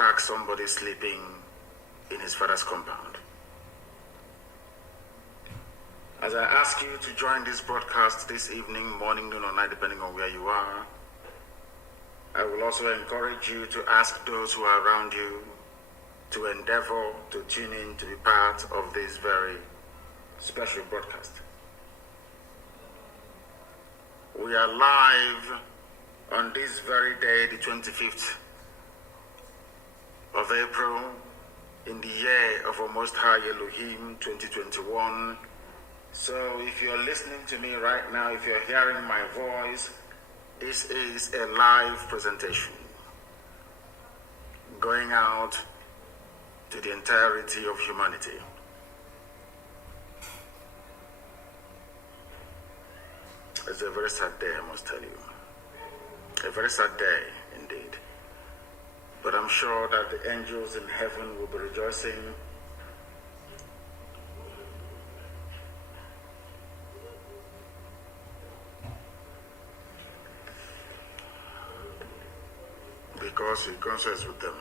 attack somebody sleeping in his father's compound. As I ask you to join this broadcast this evening, morning, noon, or night, depending on where you are, I will also encourage you to ask those who are around you to endeavor to tune in to be part of this very special broadcast. We are live on this very day, the 25th of April, in the year of our Most High Elohim 2021. So if you're listening to me right now, if you're hearing my voice, this is a live presentation going out to the entirety of humanity. It's a very sad day, I must tell you. A very sad day indeed. But I'm sure that the angels in heaven will be rejoicing because we conscious with them.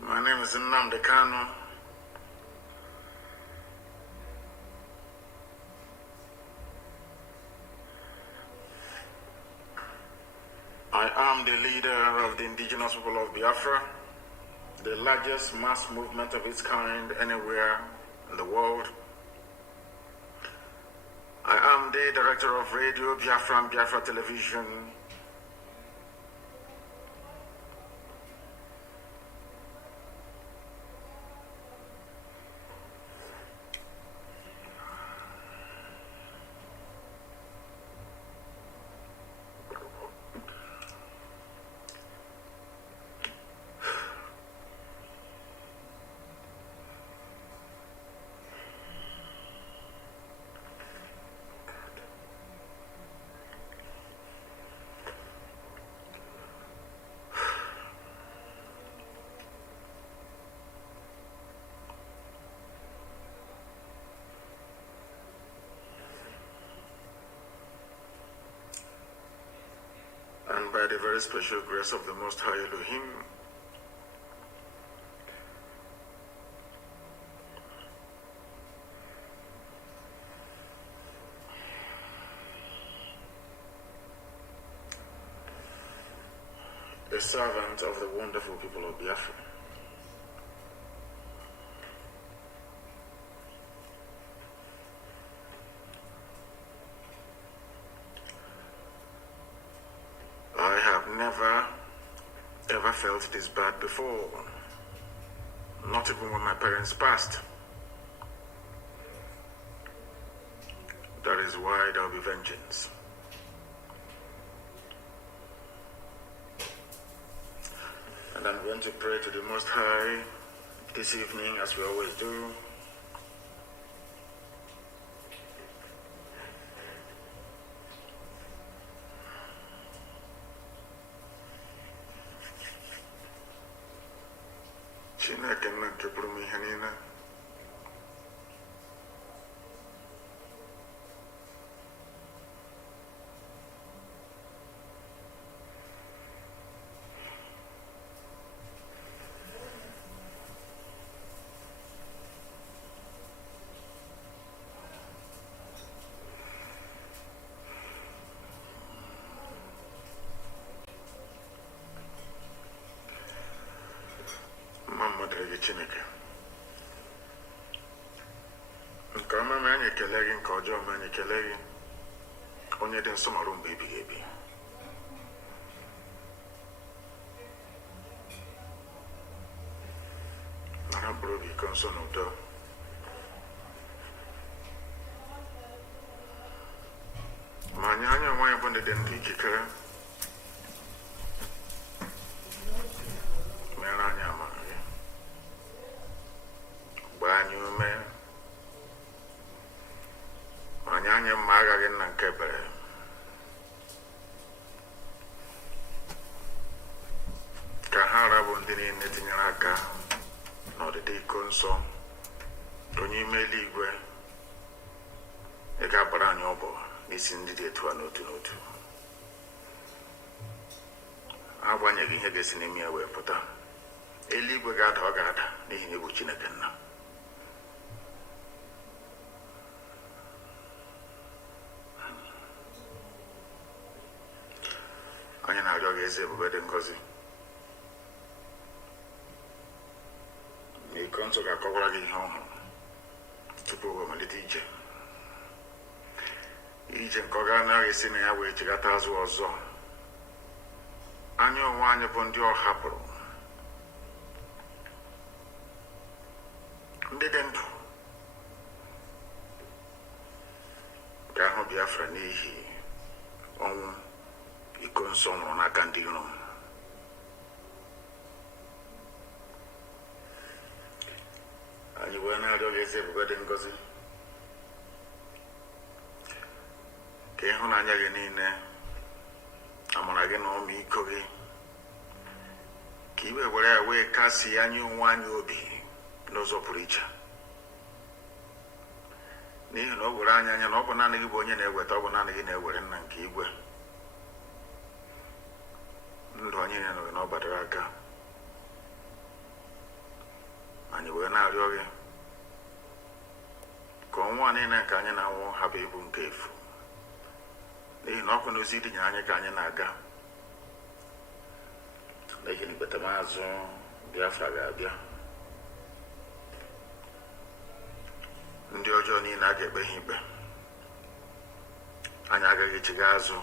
My name is Nnamdi Kanu. I am the leader of the indigenous people of Biafra, the largest mass movement of its kind anywhere in the world. I am the director of radio, Biafra and Biafra television. And by the very special grace of the Most High Elohim, a servant of the wonderful people of Biafra. I have never ever felt this bad before, not even when my parents passed. That is why there will be vengeance. And I'm going to pray to the Most High this evening, as we always do. Chineke na nke pụrụ m ihe niile. Chineke nke ọma ma anyị ekele gị, nke ọjọọ ma anyị ekele gị, onye dị nsọ mara mgbe ebighị ebi. Nara mkpụrụ obi iko nsọ n'udo. Ma anyị anya onwe anyị bụ ndị dị ndụ ikikere mere anyị amara gị, gbaa anyị ume, ma anyị anya mma aghaghị nna nke ebere. Ka ha rabụ ndị niile tinyere aka n'ọdịdị iko nsọ onye ime eluigwe, ị ga-agbara anyị ọbọ n'isi ndị dị etu a n'otu n'otu. agbanyeghị ihe ga-esi n'ime ya wee pụta. Eluigwe ga-ada, ọ ga-ada n'ihi na ịbụ Chineke nna. Anyị na-arịọ gị eze ebube dị ngọzi. Iko nsọ ga-akọwara gị ihe ọhụrụ tupu o malite ije. Ije nke ọ ga-anaghị esi na ya wee chigata azụ ọzọ. Anyị onwe anyị bụ ndị ọ hapụrụ, ndị dị ndụ ga-ahụ Biafra n'ihi ọnwụ iko nsọ nwụrụ n'aka ndị iro. Anyị wee na-arịọ gị eze ebube dị ngọzi ka ịhụnanya gị niile, amara gị na ọmịiko gị, ka iwe were ya wee kasị anyị onwe anyị obi n'ụzọ pụrụ iche, n'ihi na o were anya na ọ bụ naanị gị bụ onye na-eweta, ọ bụ naanị gị na-ewere nna nke igwe. Ndụ anyị na-enweghị na ọ gbadara aka. Anyị wee na-arịọ gị ka ọnwa niile nke anyị na-anwụ hapụ ịbụ nke efu, n'ihi na ọkụ n'ozi dị nye anyị ka anyị na-aga, n'ihi na ikpetamazụ Biafra ga-abịa. Ndị ọjọọ niile a ga-ekpe ha ikpe. Anyị agaghị echigha azụ.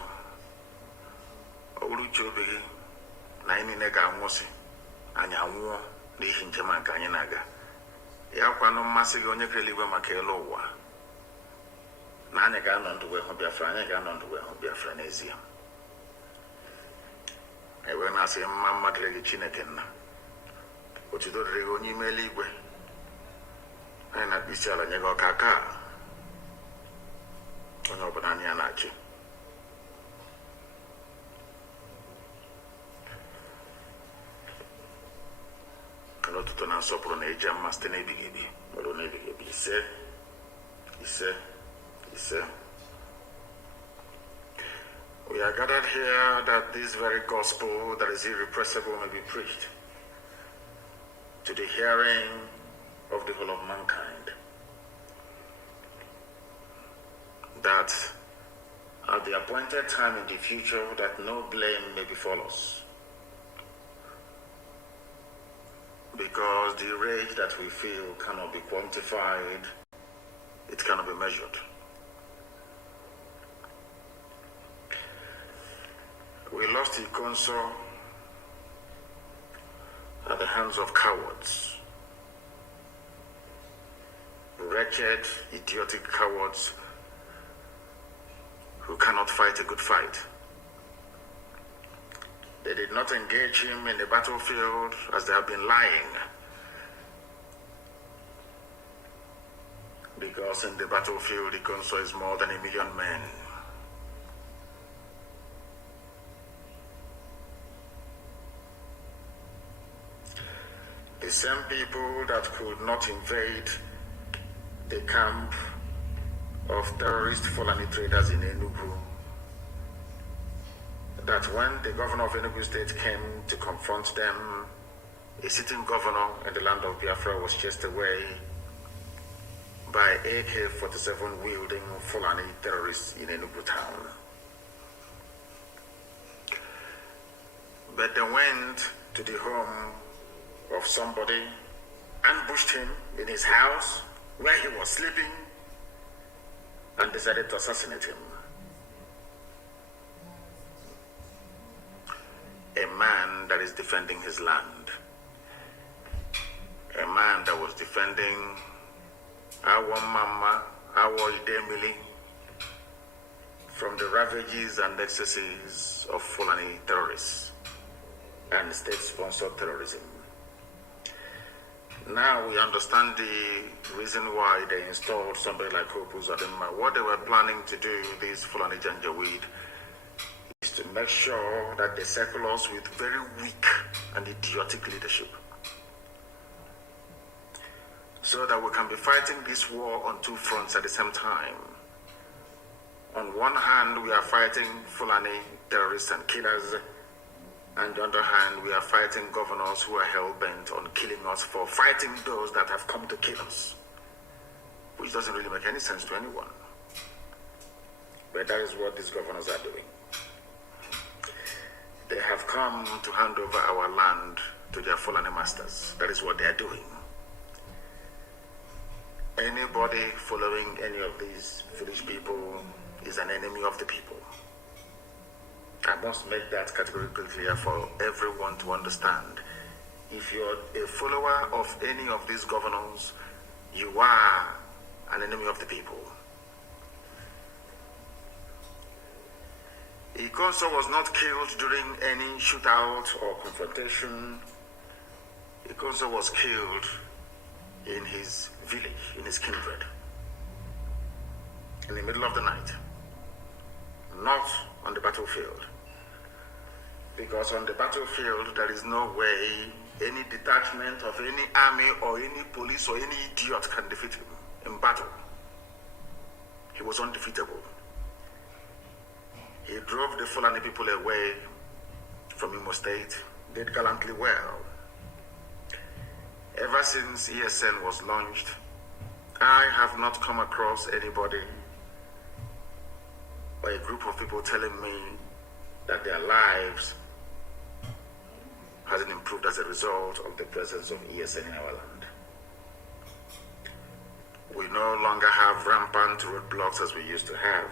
Ọ bụrụ uche obi gị na anyị niile ga-anwụsị, anyị anwụọ n'ihi njem nke anyị na-aga. Ya kwanụ mmasị gị onye kere eluigwe maka elu ụwa, na anyị ga-anọ ndụ wee hụ Biafra, anyị ga-anọ ndụ wee hụ Biafra n'ezie. Ewe na-asị mma mma dịrị gị Chineke nna, otuto dịrị gị onye ime eluigwe. Anyị na-akpụ isi ala nye gị ọka aka onye ọbụla anyị ya na-achị. N'ụtụtụ na nsọpụrụ na eji mma site n'ebighị ebi ruo n'ebighị ebi. Ise ise ise. We are gathered here that this very gospel that is irrepressible may be preached to the hearing of the whole of mankind, that at the appointed time in the future that no blame may befall us, because the rage that we feel cannot be quantified, it cannot be measured. We lost Ikonso at the hands of cowards, wretched, idiotic cowards who cannot fight a good fight. They did not engage him in the battlefield as they have been lying, because in the battlefield Ikonso is more than 1 million men. The same people that could not invade the camp of terrorist Fulani traders in Enugu, that when the governor of Enugu State came to confront them, a sitting governor in the land of Biafra was chased away by AK-47 wielding Fulani terrorists in Enugu town. But they went to the home of somebody, ambushed him in his house where he was sleeping, and decided to assassinate him. A man that is defending his land, a man that was defending our mama, our Idemili, from the ravages and excesses of Fulani terrorists and state-sponsored terrorism. Now we understand the reason why they installed somebody like Hope Uzodinma. What they were planning to do, this Fulani Janjaweed, is to make sure that they circle us with very weak and idiotic leadership, so that we can be fighting this war on two fronts at the same time. On one hand, we are fighting Fulani terrorists and killers, And on the other hand, we are fighting governors who are hell-bent on killing us for fighting those that have come to kill us, which doesn't really make any sense to anyone. But that is what these governors are doing. They have come to hand over our land to their Fulani masters. That is what they are doing. Anybody following any of these foolish people is an enemy of the people. I must make that categorically clear for everyone to understand. If you're a follower of any of these governors, you are an enemy of the people. Ikonso was not killed during any shootout or confrontation. Ikonso was killed in his village, in his kindred, in the middle of the night, not on the battlefield. Because on the battlefield, there is no way any detachment of any army or any police or any idiot can defeat him in battle. He was undefeatable. He drove the Fulani people away from Imo State, did gallantly well. Ever since ESN was launched, I have not come across anybody or a group of people telling me that their lives hasn't improved as a result of the presence of ESN in our land. We no longer have rampant roadblocks as we used to have.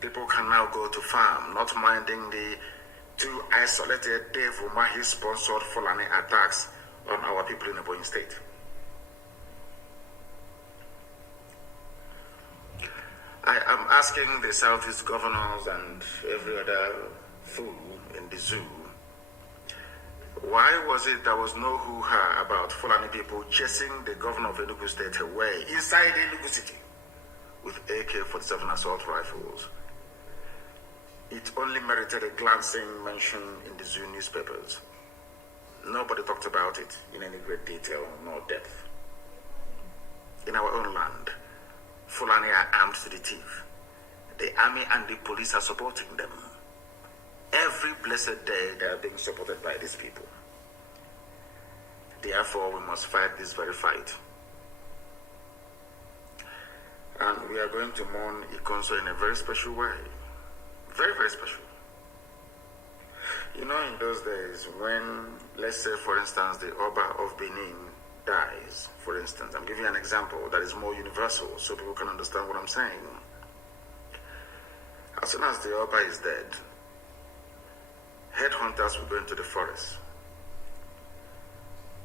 People can now go to farm, not minding the two isolated Dave Umahi-sponsored Fulani attacks on our people in Ebonyi State. I am asking the Southeast governors and every other fool in the zoo, why was it there was no hoo-ha about Fulani people chasing the governor of Enugu State away inside Enugu City with AK-47 assault rifles? It only merited a glancing mention in the zoo newspapers. Nobody talked about it in any great detail nor depth. In our own land, Fulani are armed to the teeth. The army and the police are supporting them. Every blessed day they are being supported by these people. Therefore, we must fight this very fight. And we are going to mourn Ikonso in a very special way. Very, very special. You know, in those days when, let's say, for instance, the Oba of Benin dies, for instance, I'm giving you an example that is more universal so people can understand what I'm saying. As soon as the Oba is dead, headhunters will go into the forest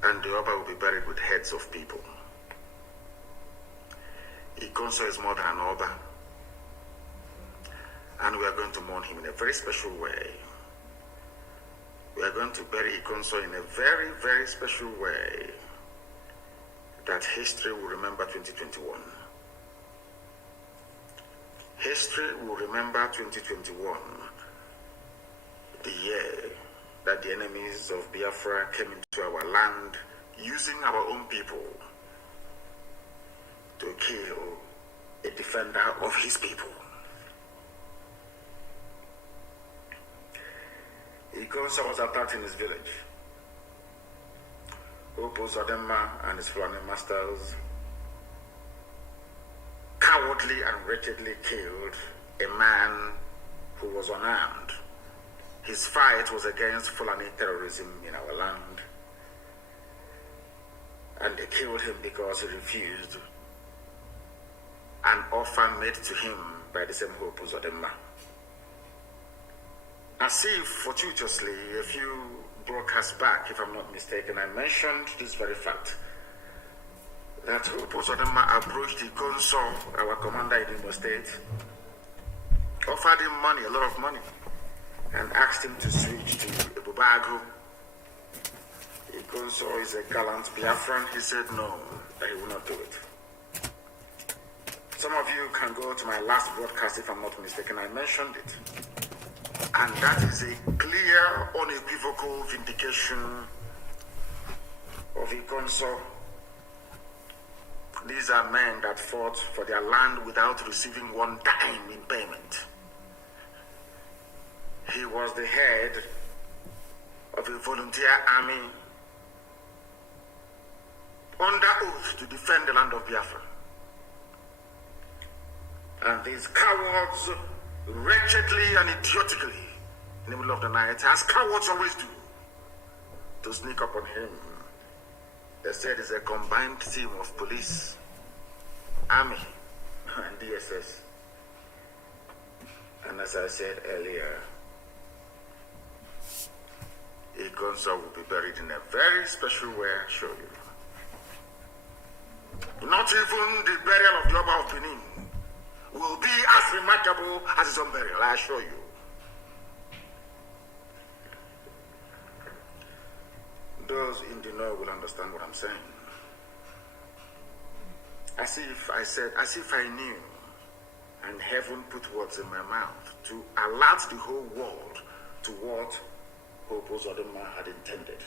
and the Oba will be buried with heads of people. Ikonso is more than an Oba, and we are going to mourn him in a very special way. We are going to bury Ikonso in a very, very special way that history will remember 2021. History will remember 2021, the year that the enemies of Biafra came into our land using our own people to kill a defender of his people. Ikonso was attacked in his village. Opo Zodema and his Fulani masters cowardly and wretchedly killed a man who was unarmed. His fight was against Fulani terrorism in our land. And they killed him because he refused an offer made to him by the same Opo Zodema. As if fortuitously, a few broadcasts back, if I'm not mistaken, I mentioned this very fact, that Opo Zodema approached Ikonso, our commander in Imo State, offered him money, a lot of money, and asked him to switch to Ebubago. Ikonso is a gallant Biafran. He said no, that he will not do it. Some of you can go to my last broadcast, if I'm not mistaken, I mentioned it. And that is a clear, unequivocal vindication of Ikonso. These are men that fought for their land without receiving one dime in payment. He was the head of a volunteer army under oath to defend the land of Biafra. And these cowards, wretchedly and idiotically, in the middle of the night, as cowards always do, to sneak up on him. They said it's a combined team of police, army, and DSS. And as I said earlier, Igonso will be buried in a very special way, I show you. Not even the burial of the Oba of Benin will be as remarkable as his own burial, I assure you. Those in the know will understand what I'm saying. As if I knew, and heaven put words in my mouth to alert the whole world to what Hope Uzodinma had intended.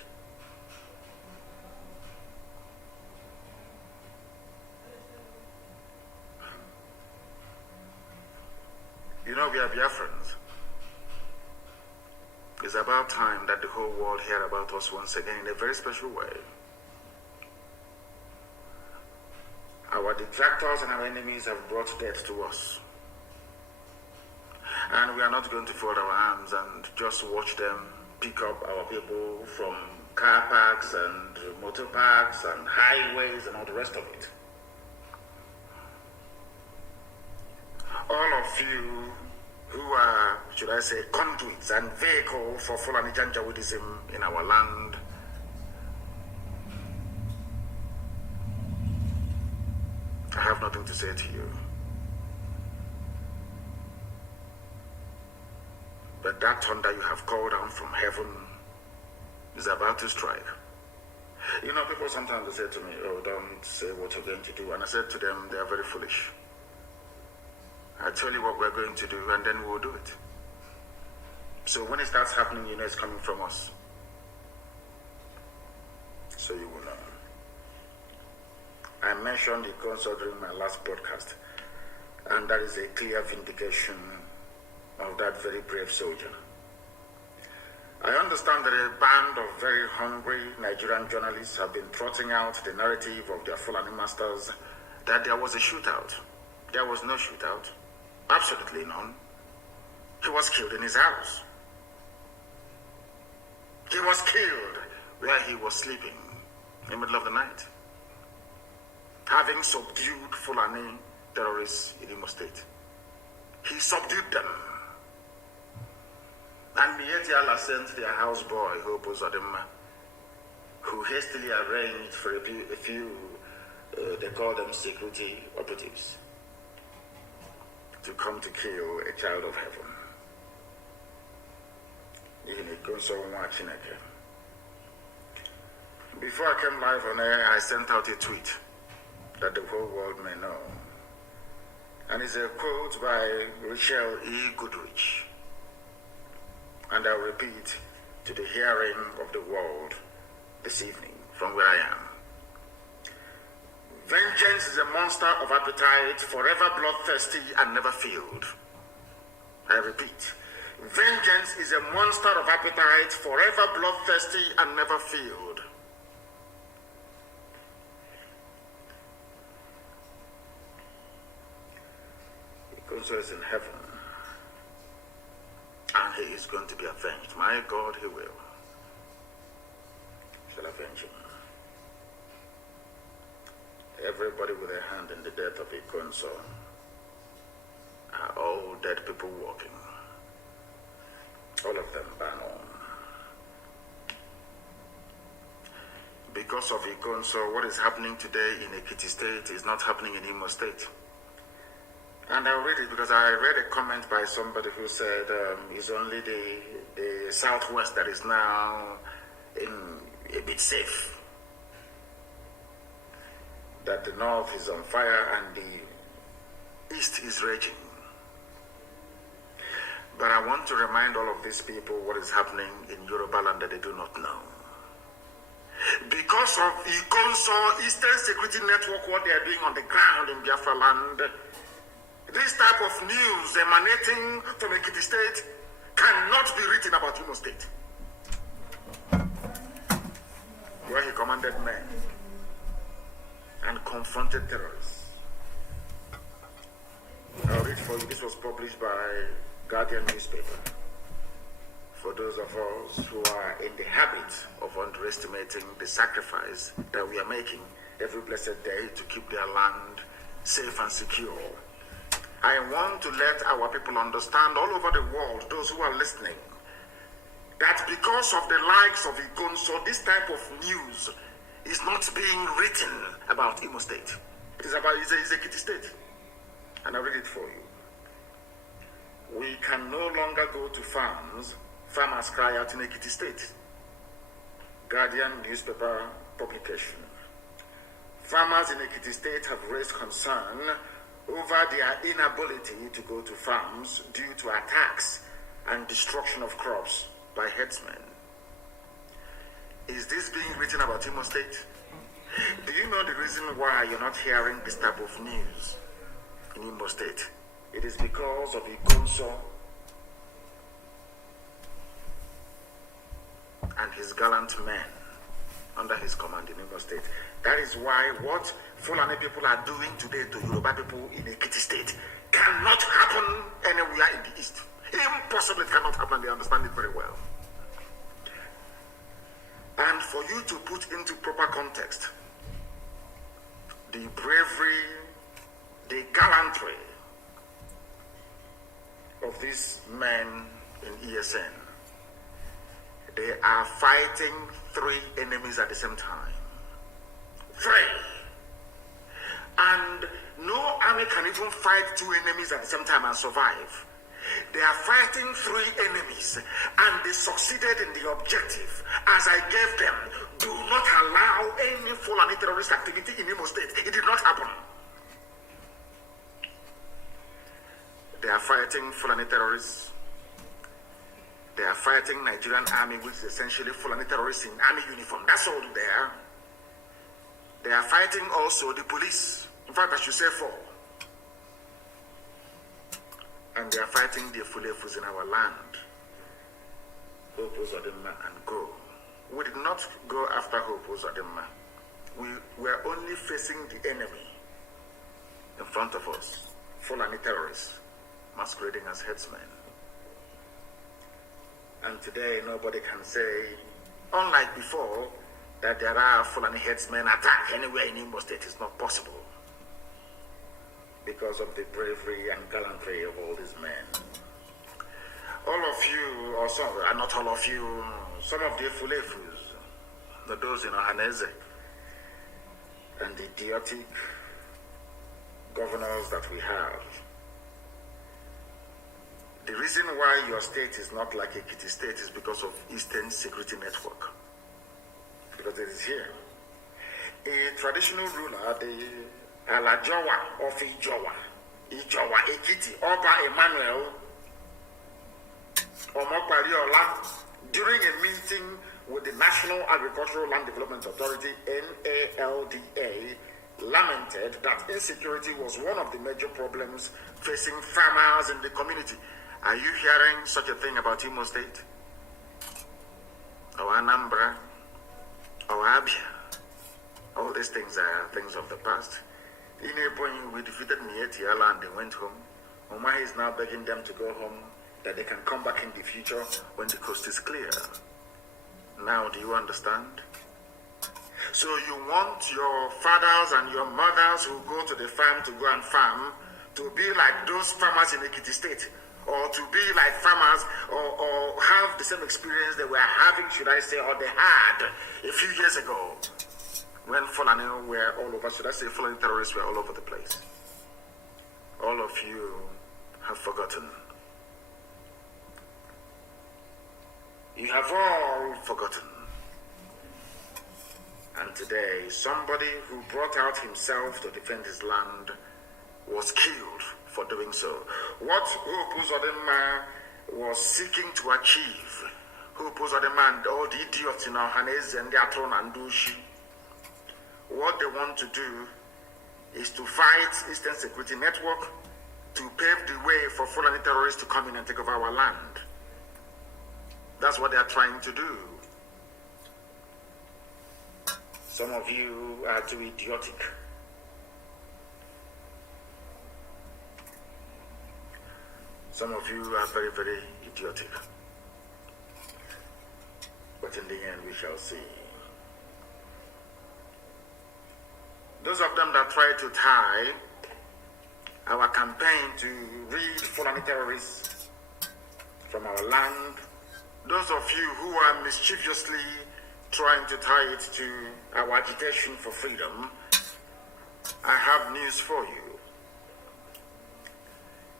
You know, we are Biafrans. It's about time that the whole world hear about us once again in a very special way. Our detractors and our enemies have brought death to us. And we are not going to fold our arms and just watch them pick up our people from car parks and motor parks and highways and all the rest of it. All of you who are, should I say, conduits and vehicles for Fulani Janjaweedism in our land, I have nothing to say to you. But that thunder you have called down from heaven is about to strike. You know, people sometimes they say to me, oh, don't say what you're going to do. And I said to them, they are very foolish. I tell you what we're going to do, and then we'll do it. So when it starts happening, you know it's coming from us. So you will know. I mentioned the concert during my last broadcast, and that is a clear vindication of that very brave soldier. I understand that a band of very hungry Nigerian journalists have been trotting out the narrative of their Fulani masters that there was a shootout. There was no shootout. Absolutely none. He was killed in his house. He was killed where he was sleeping in the middle of the night, having subdued Fulani terrorists in Imo State. He subdued them. And Mieti Allah sent their houseboy, Hope Uzodinma, who hastily arranged for a few they call them security operatives, to come to kill a child of heaven. Before I came live on air, I sent out a tweet that the whole world may know. And it's a quote by Rachel E. Goodrich. And I'll repeat to the hearing of the world this evening from where I am. Vengeance is a monster of appetite, forever bloodthirsty and never filled. I repeat, vengeance is a monster of appetite, forever bloodthirsty and never filled. Igonso is in heaven, and he is going to be avenged. My God, he will. Shall avenge him. Everybody with a hand in the death of Igonso are all dead people walking. All of them ban on. Because of Igonso, what is happening today in Ekiti State is not happening in Imo State. And I'll read it because I read a comment by somebody who said it's only the southwest that is now a bit safe. That the north is on fire and the east is raging. But I want to remind all of these people what is happening in Yoruba land that they do not know. Because of Igonso Eastern Security Network, what they are doing on the ground in Biafra land, this type of news emanating from Ekiti State cannot be written about Imo State, where he commanded men and confronted terrorists. I'll read for you. This was published by Guardian newspaper. For those of us who are in the habit of underestimating the sacrifice that we are making every blessed day to keep their land safe and secure, I want to let our people understand all over the world, those who are listening, that because of the likes of Igonso, this type of news is not being written about Imo State. It is about Ekiti State. And I'll read it for you. We can no longer go to farms. Farmers cry out in Ekiti State. Guardian newspaper publication. Farmers in Ekiti State have raised concern over their inability to go to farms due to attacks and destruction of crops by herdsmen. Is this being written about Imo State? Do you know the reason why you're not hearing this type of news in Imo State? It is because of Igonso and his gallant men under his command in Imo State. That is why what Fulani people are doing today to Yoruba people in Ekiti State cannot happen anywhere in the East. Impossible, it cannot happen. They understand it very well. And for you to put into proper context the bravery, the gallantry of these men in ESN, they are fighting 3 enemies at the same time. 3. And no army can even fight 2 enemies at the same time and survive. They are fighting 3 enemies, and they succeeded in the objective. As I gave them, do not allow any Fulani terrorist activity in Imo State. It did not happen. They are fighting Fulani terrorists. They are fighting Nigerian army, which is essentially Fulani terrorists in army uniform. That's all they are. They are fighting also the police. In fact, I should say 4. And they are fighting the Fulefus in our land. Hope Uzodinma and go. We did not go after Hope Uzodinma. We were only facing the enemy in front of us. Fulani terrorists masquerading as headsmen. And today nobody can say, unlike before, that there are Fulani headsmen attack anywhere in Imo State. Is not possible. Because of the bravery and gallantry of all these men. All of you, or some, not all of you, some of the Fulefus, those in Ohaneze, and the idiotic governors that we have. The reason why your state is not like Ekiti State is because of Eastern Security Network. Because it is here. A traditional ruler, the Alajowa of Ijowa, Ekiti, Oba Emmanuel Omopariola, during a meeting with the National Agricultural Land Development Authority, NALDA, lamented that insecurity was one of the major problems facing farmers in the community. Are you hearing such a thing about Imo State? Or Anambra? Or Abia? All these things are things of the past. In Ebonyi, we defeated Mietiala and they went home. Omahi is now begging them to go home, that they can come back in the future when the coast is clear. Now, do you understand? So you want your fathers and your mothers who go to the farm to go and farm to be like those farmers in Ekiti State, or to be like farmers, or have the same experience they were having, should I say, or they had a few years ago, when Fulani were all over, should I say, Fulani terrorists were all over the place. All of you have forgotten. You have all forgotten. And today, somebody who brought out himself to defend his land was killed for doing so. What Hope Uzodinma was seeking to achieve, Hope Uzodinma and all the idiots in Ohaneze and Atron and Dushi, what they want to do is to fight Eastern Security Network to pave the way for Fulani terrorists to come in and take over our land. That's what they are trying to do. Some of you are too idiotic. Some of you are very, very idiotic. But in the end, we shall see. Those of them that try to tie our campaign to rid Fulani terrorists from our land, those of you who are mischievously trying to tie it to our agitation for freedom, I have news for you.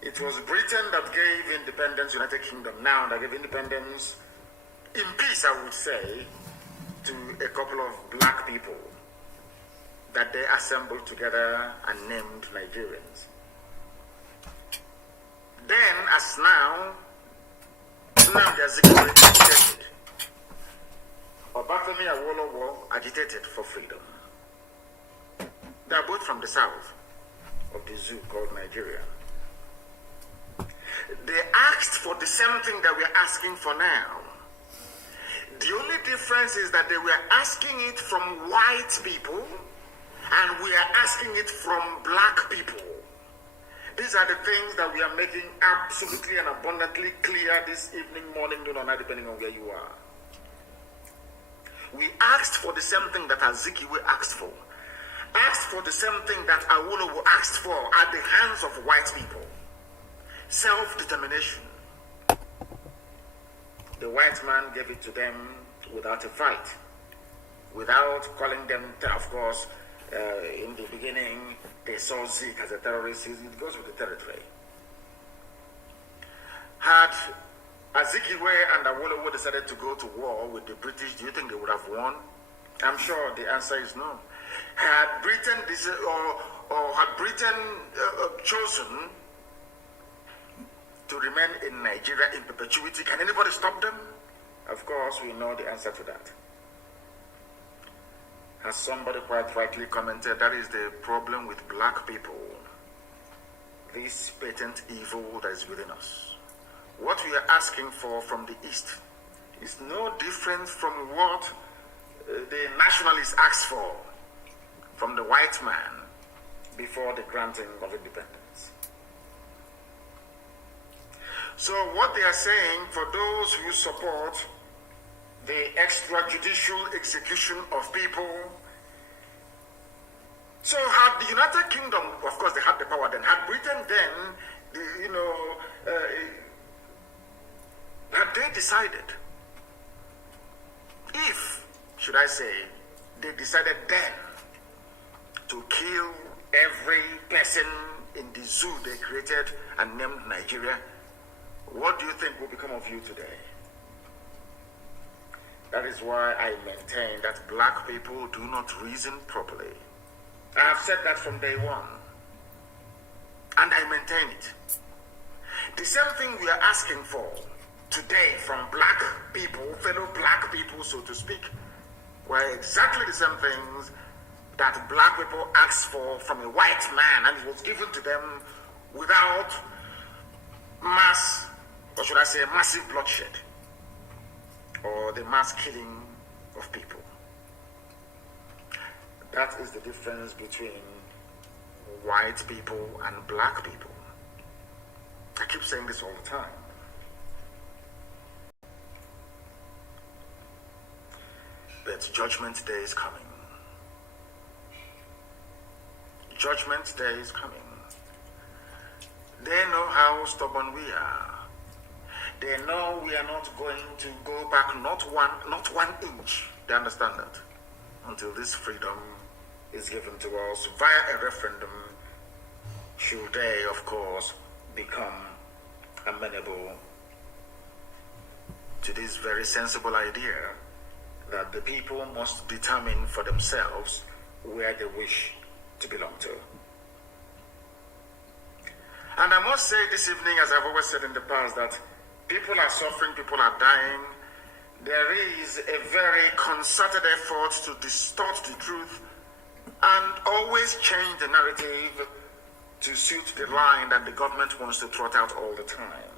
It was Britain that gave independence, United Kingdom now, that gave independence in peace, I would say, to a couple of black people that they assembled together and named Nigerians. Then, as now Nnamdi Kanu agitated. Obafemi Awolowo agitated for freedom. They are both from the south of the zoo called Nigeria. They asked for the same thing that we are asking for now. The only difference is that they were asking it from white people and we are asking it from black people. These are the things that we are making absolutely and abundantly clear this evening, morning, noon, or night, depending on where you are. We asked for the same thing that Azikiwe asked for. Asked for the same thing that Awolowo asked for at the hands of white people. Self-determination. The white man gave it to them without a fight. Without calling them, of course, in the beginning, they saw Zeke as a terrorist. It goes with the territory. Had Azikiwe and Awolowo decided to go to war with the British, do you think they would have won? I'm sure the answer is no. Had Britain chosen to remain in Nigeria in perpetuity, can anybody stop them? Of course, we know the answer to that. As somebody quite rightly commented, that is the problem with black people. This patent evil that is within us. What we are asking for from the East is no different from what the nationalists asked for from the white man before the granting of independence. So what they are saying, for those who support the extrajudicial execution of people, so had the United Kingdom, of course they had the power then, had Britain then, had they decided, if, should I say, they decided then to kill every person in the zoo they created and named Nigeria, what do you think will become of you today? That is why I maintain that black people do not reason properly. I have said that from day one. And I maintain it. The same thing we are asking for today from black people, fellow black people, so to speak, were exactly the same things that black people asked for from a white man, and it was given to them without mass, or should I say massive bloodshed, or the mass killing of people. That is the difference between white people and black people. I keep saying this all the time. But Judgment Day is coming. Judgment Day is coming. They know how stubborn we are. They know we are not going to go back not one inch. They understand that. Until this freedom is given to us via a referendum, should they, of course, become amenable to this very sensible idea that the people must determine for themselves where they wish to belong to. And I must say this evening, as I've always said in the past, that people are suffering, people are dying. There is a very concerted effort to distort the truth and always change the narrative to suit the line that the government wants to trot out all the time.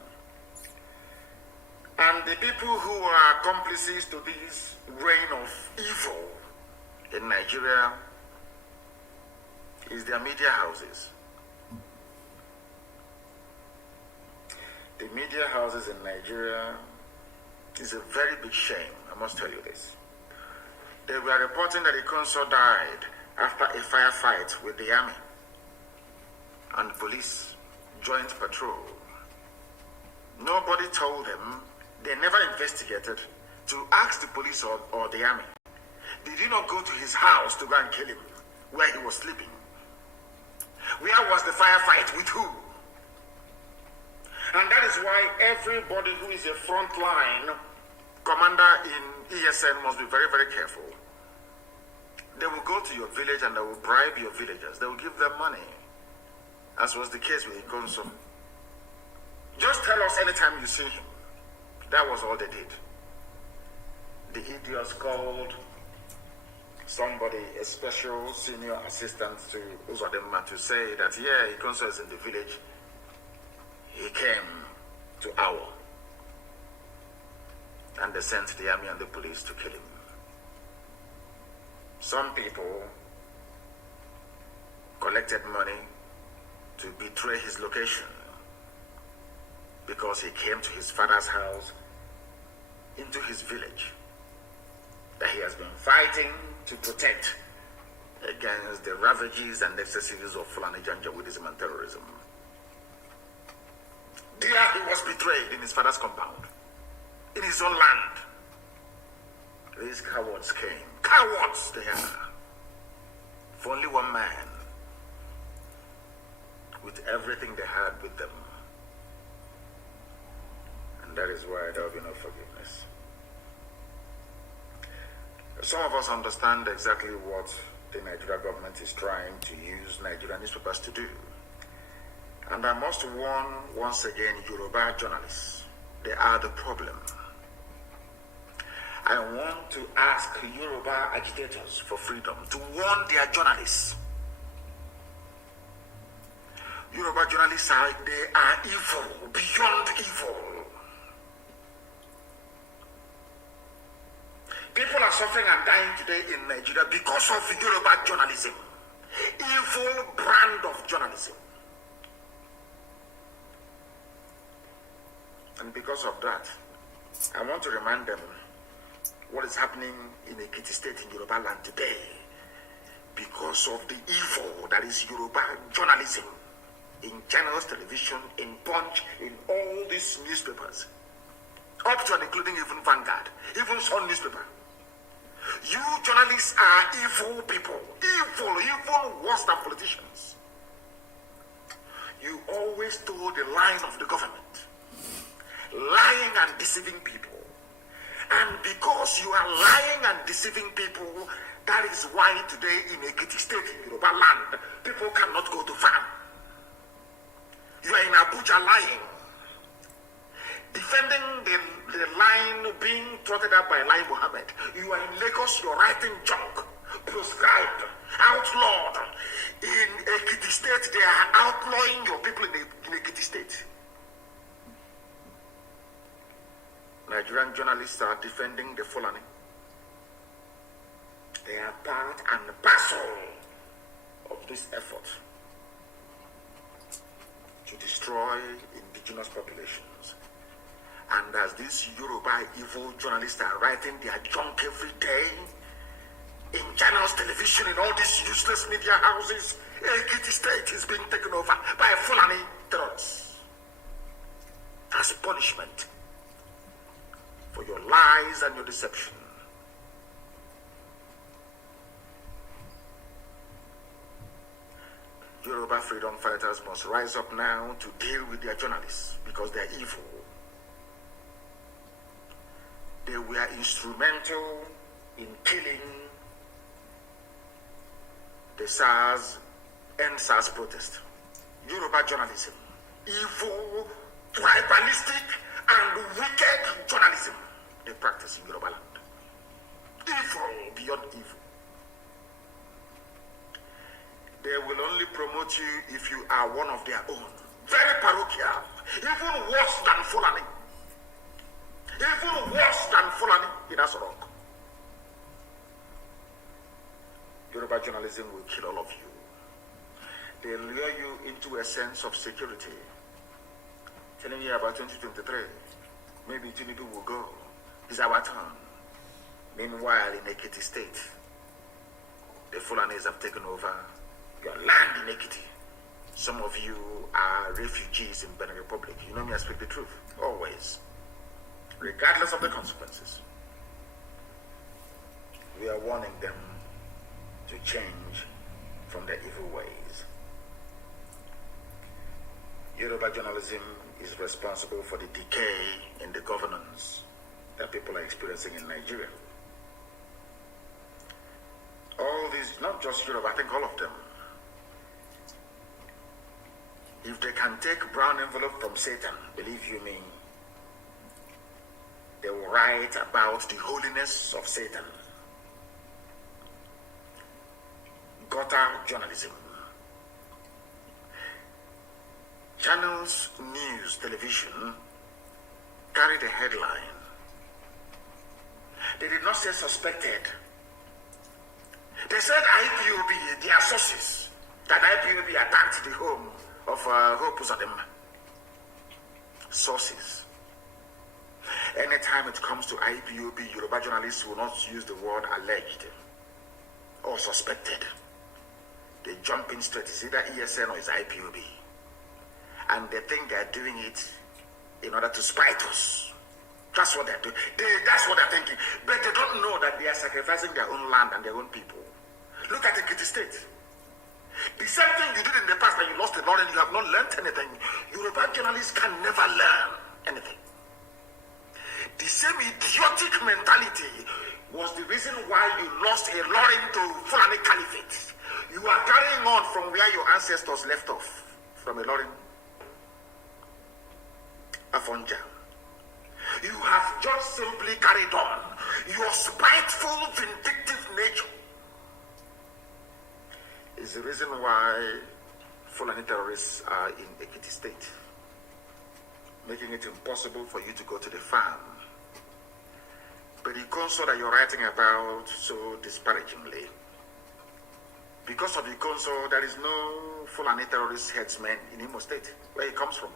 And the people who are accomplices to this reign of evil in Nigeria is their media houses. The media houses in Nigeria is a very big shame, I must tell you this. They were reporting that the consul died after a firefight with the army and police joint patrol. Nobody told them, they never investigated to ask the police or the army. They did not go to his house to go and kill him where he was sleeping. Where was the firefight? With who? And that is why everybody who is a frontline commander in ESN must be very, very careful. They will go to your village and they will bribe your villagers. They will give them money, as was the case with Ikonso. Just tell us anytime you see him. That was all they did. The idiots called somebody, a special senior assistant to Uzodinma, to say that, yeah, Ikonso is in the village. He came to Awo. And they sent the army and the police to kill him. Some people collected money to betray his location because he came to his father's house into his village that he has been fighting to protect against the ravages and excesses of Fulani Janjaweedism and terrorism. There he was betrayed in his father's compound, in his own land. These cowards came. Cowards they are. For only one man, with everything they had with them. And that is why there will be no forgiveness. Some of us understand exactly what the Nigerian government is trying to use Nigerian newspapers to do. And I must warn once again Yoruba journalists, they are the problem. I want to ask Yoruba agitators for freedom to warn their journalists. Yoruba journalists they are evil, beyond evil. People are suffering and dying today in Nigeria because of Yoruba journalism. Evil brand of journalism. And because of that, I want to remind them what is happening in Ekiti State in Yoruba land today. Because of the evil that is Yoruba journalism in channels, television, in Punch, in all these newspapers, up to and including even Vanguard, even Sun newspaper. You journalists are evil people, evil worse than politicians. You always toe the line of the government, lying and deceiving people. And because you are lying and deceiving people, that is why today in Ekiti State, in Yoruba land, people cannot go to farm. You are in Abuja lying, defending the line being trotted out by Lai Mohammed. You are in Lagos, you are writing junk, proscribed, outlawed. In Ekiti State, they are outlawing your people in Ekiti State. Nigerian journalists are defending the Fulani. They are part and parcel of this effort to destroy indigenous populations. And as these Yoruba evil journalists are writing their junk every day in channels, television, in all these useless media houses, Ekiti State is being taken over by Fulani terrorists as punishment for your lies and your deception. Yoruba freedom fighters must rise up now to deal with their journalists because they are evil. They were instrumental in killing the NSAS protest. Yoruba journalism, evil, tribalistic, and wicked journalism they practice in Yoruba land. Evil beyond evil. They will only promote you if you are one of their own. Very parochial, even worse than Fulani. journalism will kill all of you. They lure you into a sense of security, telling you about 2023. Maybe Tinubu will go. It's our turn. Meanwhile, in Ekiti State, the Fulanis have taken over your land in Ekiti. Some of you are refugees in Benin Republic. You know me, I speak the truth, always, regardless of the consequences. We are warning them to change from their evil ways. Yoruba journalism is responsible for the decay in the governance that people are experiencing in Nigeria. All these, not just Yoruba, I think all of them. If they can take brown envelope from Satan, believe you me, they will write about the holiness of Satan. Gutter journalism. Channels, news, television carried a headline. They did not say suspected. They said IPOB, their sources, that IPOB attacked the home of Hope Uzodinma. Sources. Anytime it comes to IPOB, Yoruba journalists will not use the word alleged or suspected. They jump in straight. It's either ESN or it's IPOB. And they think they're doing it in order to spite us. That's what they're doing. That's what they're thinking. But they don't know that they are sacrificing their own land and their own people. Look at the Ekiti State. The same thing you did in the past when you lost the law and you have not learned anything. Yoruba journalists can never learn anything. The same idiotic mentality was the reason why you lost a Lorin to Fulani Caliphate. You are carrying on from where your ancestors left off, from a Lorin Afonja. You have just simply carried on. Your spiteful, vindictive nature is the reason why Fulani terrorists are in Ekiti State, making it impossible for you to go to the farm. But the console that you're writing about so disparagingly, because of the console, there is no Fulani terrorist headsman in Imo State, where he comes from.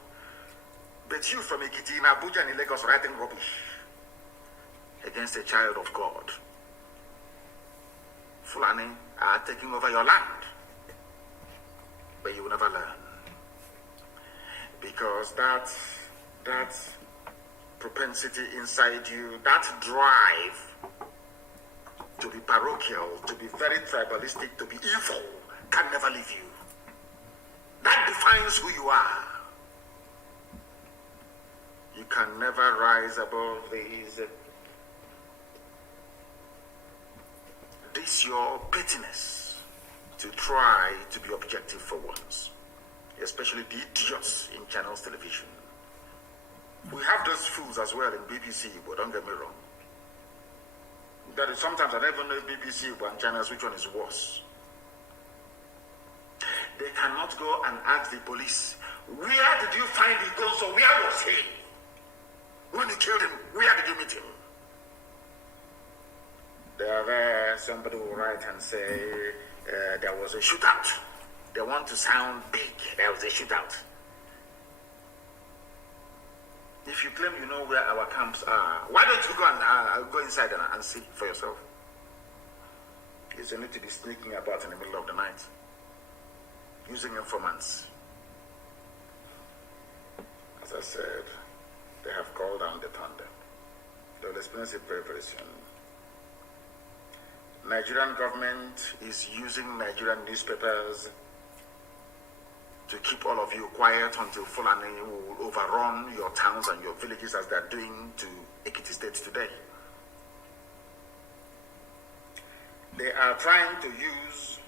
But you from Ekiti in Abuja and in Lagos writing rubbish against a child of God. Fulani are taking over your land, but you will never learn. Because that propensity inside you, that drive to be parochial, to be very tribalistic, to be evil, can never leave you. That defines who you are. You can never rise above this your pettiness to try to be objective for once, especially the idiots in channels television. We have those fools as well in BBC, but don't get me wrong. That is, sometimes I don't even know BBC and channels which one is worse. They cannot go and ask the police, where did you find the Gonzo? Where was he? When you killed him, where did you meet him? There, somebody will write and say, there was a shootout. They want to sound big. There was a shootout. If you claim you know where our camps are, why don't you go and go inside and see for yourself? It's only to be sneaking about in the middle of the night, using informants. As I said, they have called down the thunder. They will experience it very, very soon. Nigerian government is using Nigerian newspapers to keep all of you quiet until Fulani will overrun your towns and your villages as they're doing to Ekiti State today. They are trying to use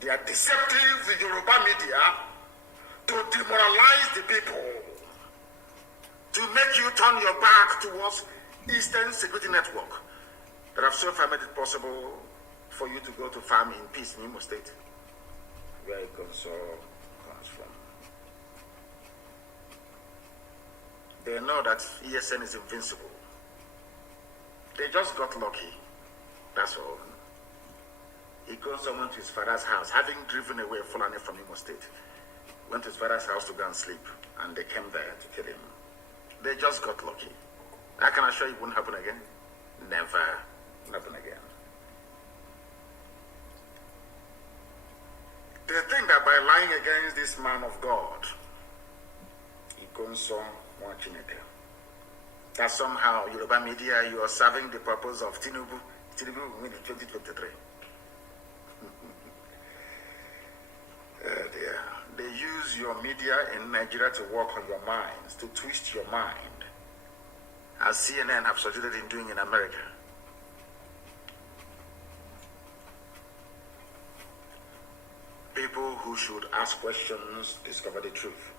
their deceptive Yoruba media to demoralize the people, to make you turn your back towards Eastern Security Network that have so far made it possible for you to go to farm in peace in Imo State, where it comes from. They know that ESN is invincible. They just got lucky. That's all. Ikonso went to his father's house, having driven away Fulani from Imo State. Went to his father's house to go and sleep, and they came there to kill him. They just got lucky. I can assure you it won't happen again. Never happen again. They think that by lying against this man of God, Ikonso Mwachineke, that somehow Yoruba media, you are serving the purpose of Tinubu will win in 2023. They use your media in Nigeria to work on your minds, to twist your mind, as CNN have succeeded in doing in America. People who should ask questions discover the truth.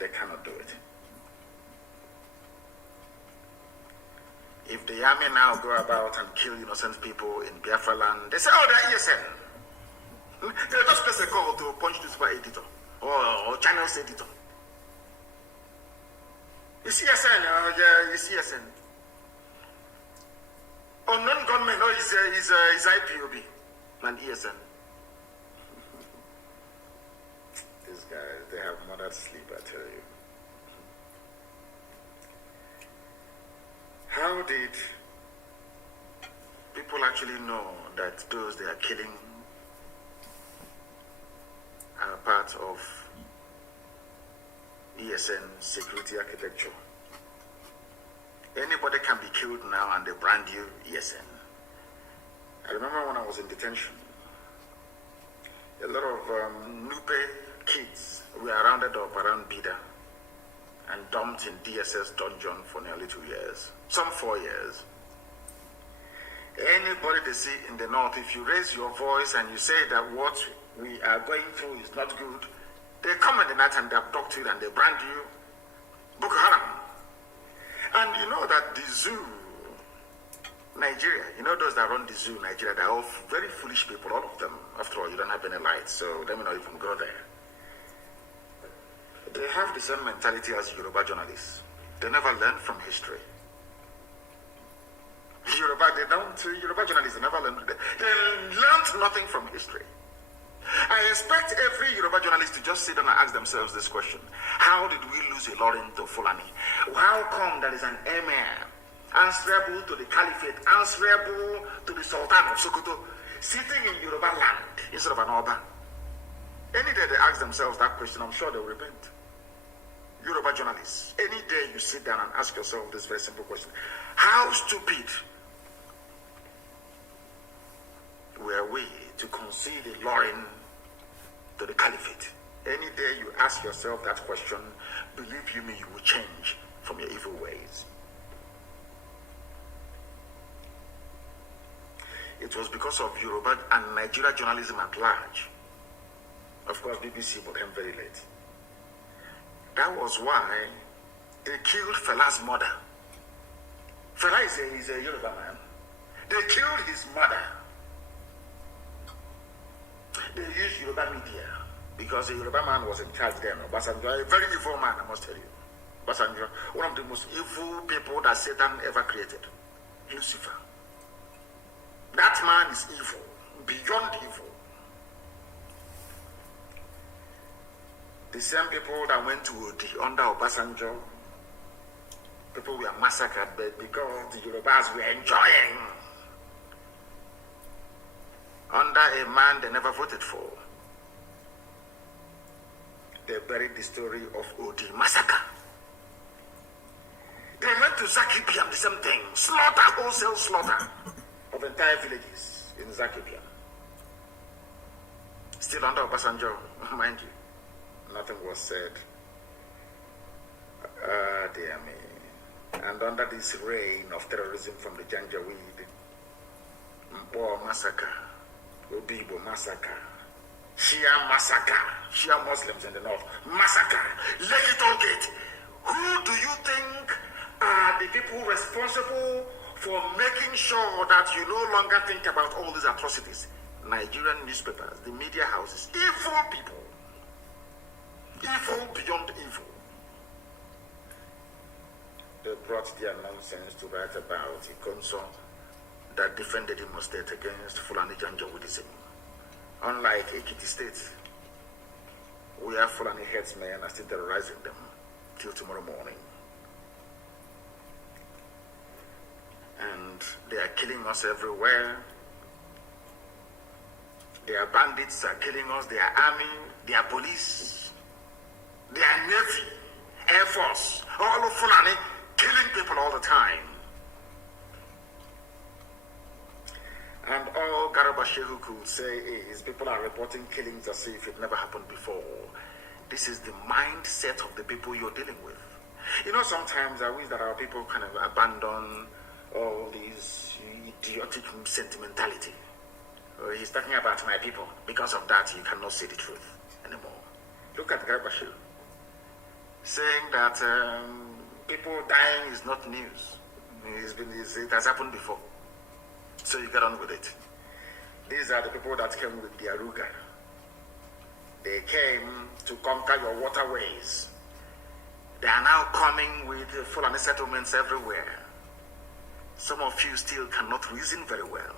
They cannot do it. If the army now go about and kill innocent people in Biafra land, they say, oh, they're ESN. They just place a call to punch this by editor or channels editor. It's ESN, yeah, it's ESN. Unknown gunmen, no, is IPOB and ESN. These guys, they have murdered sleep, I tell you. How did people actually know that those they are killing are part of ESN security architecture? Anybody can be killed now and they brand you ESN. I remember when I was in detention, a lot of Nupe kids were rounded up around Bida and dumped in DSS dungeon for nearly 2 years, some 4 years. Anybody they see in the north, if you raise your voice and you say that what we are going through is not good, they come in the night and they abduct you and they brand you Boko Haram. And you know that the zoo, Nigeria, you know those that run the zoo, Nigeria, they're all very foolish people, all of them. After all, you don't have any light, so let me not even go there. They have the same mentality as Yoruba journalists. They never learn from history. Yoruba journalists, they never learn. They learned nothing from history. I expect every Yoruba journalist to just sit down and ask themselves this question. How did we lose a Lauren to Fulani? How come there is an emir answerable to the caliphate, answerable to the Sultan of Sokoto, sitting in Yoruba land instead of an Oba? Any day they ask themselves that question, I'm sure they will repent. Yoruba journalists, any day you sit down and ask yourself this very simple question: how stupid were we to concede a Lauren to the caliphate? Any day you ask yourself that question, believe you me, you will change from your evil ways. It was because of Yoruba and Nigeria journalism at large. Of course, BBC became very late. That was why they killed Fela's mother. Fela is a Yoruba man. They killed his mother. They used Yoruba media because the Yoruba man was in charge then. Obasanjo, a very evil man, I must tell you. Obasanjo, one of the most evil people that Satan ever created. Lucifer. That man is evil, beyond evil. The same people that went to Odi under Obasanjo, people were massacred, but because the Yorubas were enjoying under a man they never voted for, they buried the story of Odi massacre. They went to Zakipiam, the same thing, wholesale slaughter of entire villages in Zakipiam. Still under Obasanjo, mind you. Nothing was said. Dear me. And under this reign of terrorism from the Janjaweed, Mpo massacre, OBI-IGBO massacre, Shia massacre, Shia Muslims in the north massacre, Lekki Toll Gate. Who do you think are the people responsible for making sure that you no longer think about all these atrocities? Nigerian newspapers, the media houses, evil people. Evil beyond evil. They brought their nonsense to write about Ikonso that defended Imo State against Fulani Janjaweedism. Unlike Ekiti State, where Fulani headsmen are still terrorizing them till tomorrow morning. And they are killing us everywhere. Their bandits are killing us, their army, their police, their navy, air force, all of Fulani killing people all the time. And all Garabashehu could say is people are reporting killings as if it never happened before. This is the mindset of the people you're dealing with. You know, sometimes I wish that our people kind of abandon all these idiotic sentimentality. He's talking about my people. Because of that, you cannot see the truth anymore. Look at Garabashehu saying that people dying is not news. It has happened before. So you get on with it. These are the people that came with the Aruga. They came to conquer your waterways. They are now coming with Fulani settlements everywhere. Some of you still cannot reason very well.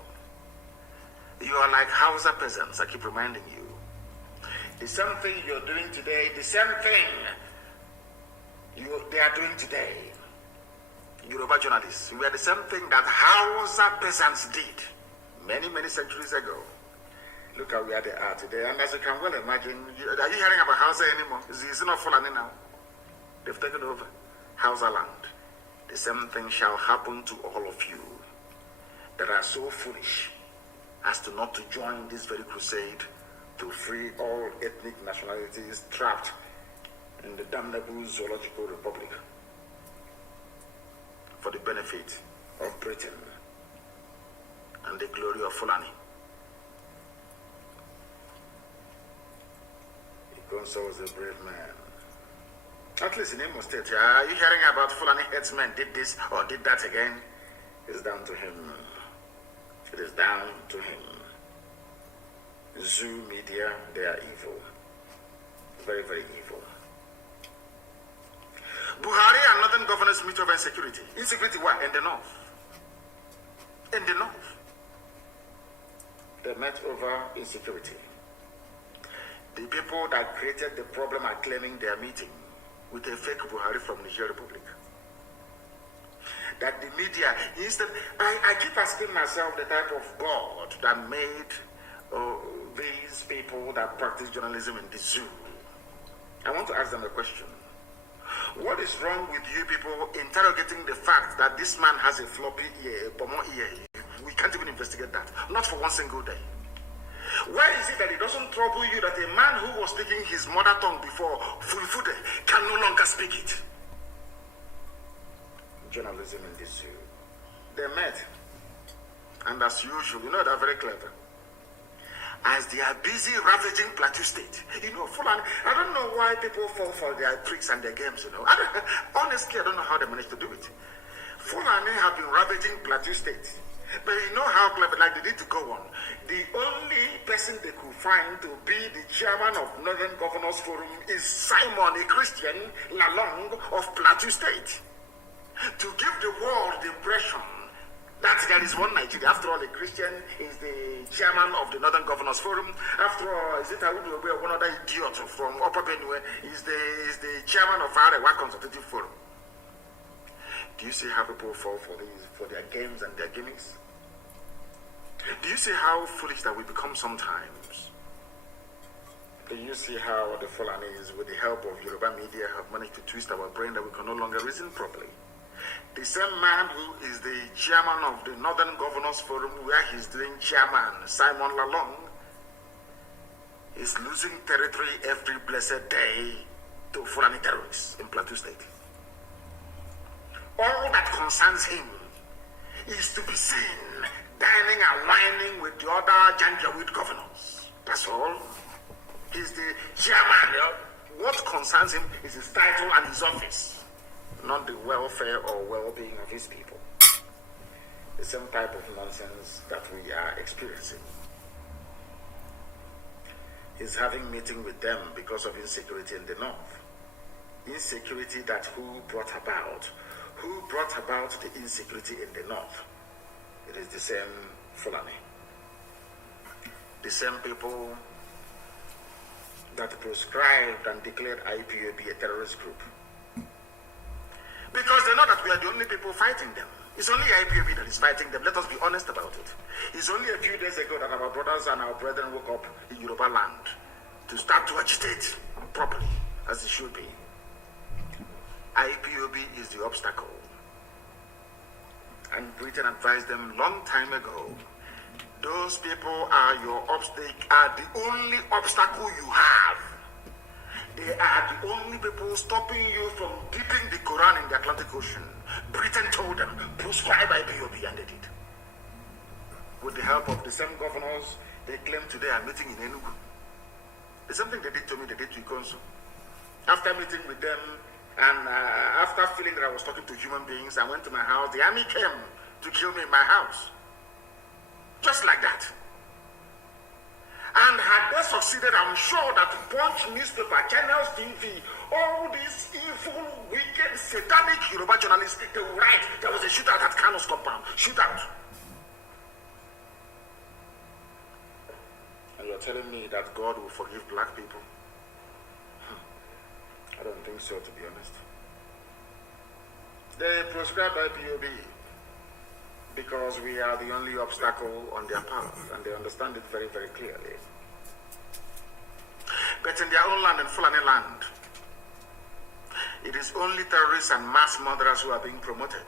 You are like Hausa peasants, I keep reminding you. The same thing you're doing today, the same thing they are doing today. Yoruba journalists, we are the same thing that Hausa peasants did many, many centuries ago. Look at where they are today. And as you can well imagine, are you hearing about Hausa anymore? Is it not Fulani now? They've taken over Hausa land. The same thing shall happen to all of you that are so foolish as to not to join this very crusade to free all ethnic nationalities trapped in the damnable zoological republic for the benefit of Britain and the glory of Fulani. Ikonso was a brave man. At least in Imo State, are you hearing about Fulani headsmen did this or did that again? It's down to him. It is down to him. Zoo media, they are evil. Very, very evil. Buhari and northern governors meet over insecurity. Insecurity where? In the north. In the north. They met over insecurity. The people that created the problem are claiming they are meeting with a fake Buhari from Niger Republic. That the media, instead, I keep asking myself the type of God that made these people that practice journalism in the zoo. I want to ask them a question. What is wrong with you people interrogating the fact that this man has a floppy ear, a pomo ear? We can't even investigate that. Not for one single day. Why is it that it doesn't trouble you that a man who was speaking his mother tongue before, Fulfude, can no longer speak it? Journalism in the zoo. They met. And as usual, you know they're very clever. As they are busy ravaging Plateau State. You know, Fulani, I don't know why people fall for their tricks and their games, you know. Honestly, I don't know how they managed to do it. Fulani have been ravaging Plateau State. But you know how clever, like they need to go on. The only person they could find to be the chairman of Northern Governors Forum is Simon, a Christian, Lalong of Plateau State. To give the world the impression that there is one Nigeria. After all, a Christian is the chairman of the Northern Governors Forum. After all, is it one other idiot from Upper Benue is the chairman of Arewa Consultative Forum? Do you see how people fall for their games and their gimmicks? Do you see how foolish that we become sometimes? Do you see how the Fulanis, with the help of Yoruba media, have managed to twist our brain that we can no longer reason properly? The same man who is the chairman of the Northern Governors Forum, where he's doing chairman, Simon Lalong, is losing territory every blessed day to Fulani terrorists in Plateau State. All that concerns him is to be seen dining and whining with the other Janjaweed governors. That's all. He's the chairman. What concerns him is his title and his office, not the welfare or well-being of his people. The same type of nonsense that we are experiencing. He's having meeting with them because of insecurity in the north. Insecurity that who brought about the insecurity in the north? It is the same Fulani. The same people that proscribed and declared IPOB a terrorist group. Because they know that we are the only people fighting them. It's only IPOB that is fighting them. Let us be honest about it. It's only a few days ago that our brothers and our brethren woke up in Yoruba land to start to agitate properly, as it should be. IPOB is the obstacle. And Britain advised them long time ago, those people are the only obstacle you have. They are the only people stopping you from dipping the Quran in the Atlantic Ocean. Britain told them, proscribe IPOB, and they did. With the help of the same governors, they claim today are meeting in Enugu. The same thing they did to me, they did to Ikonsu. After meeting with them, and after feeling that I was talking to human beings, I went to my house. The army came to kill me in my house. Just like that. And had they succeeded, I'm sure that Punch newspaper, Channels TV, all these evil, wicked, satanic Yoruba journalists, they will write, there was a shootout at Kanu's compound. Shootout. And you're telling me that God will forgive black people? I don't think so, to be honest. They proscribed IPOB because we are the only obstacle on their path, and they understand it very, very clearly. But in their own land, in Fulani land, it is only terrorists and mass murderers who are being promoted.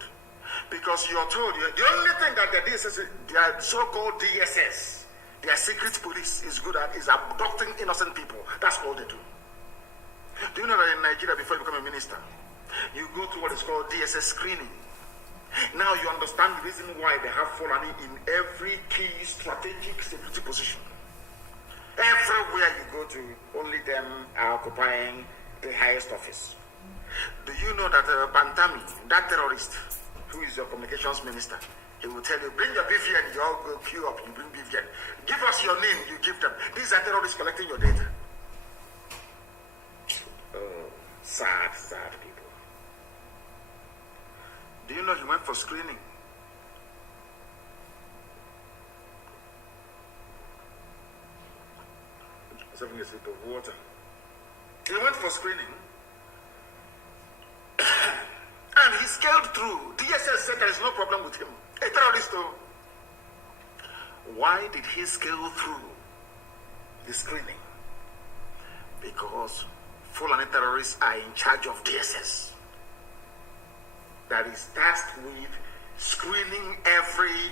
Because you're told, the only thing that the DSS, their so-called DSS, their secret police is good at is abducting innocent people. That's all they do. Do you know that in Nigeria, before you become a minister, you go through what is called DSS screening? Now you understand the reason why they have Fulani in every key strategic security position. Everywhere you go to, only them are occupying the highest office. Do you know that Pantami, that terrorist, who is your communications minister, he will tell you, bring your BVN, you all go queue up, you bring BVN. Give us your name, you give them. These are terrorists collecting your data. Oh, sad, sad people. Do you know he went for screening? Having a sip of water. He went for screening. And he scaled through. DSS said there is no problem with him. A terrorist though. Why did he scale through the screening? Because Fulani terrorists are in charge of DSS. That is tasked with screening every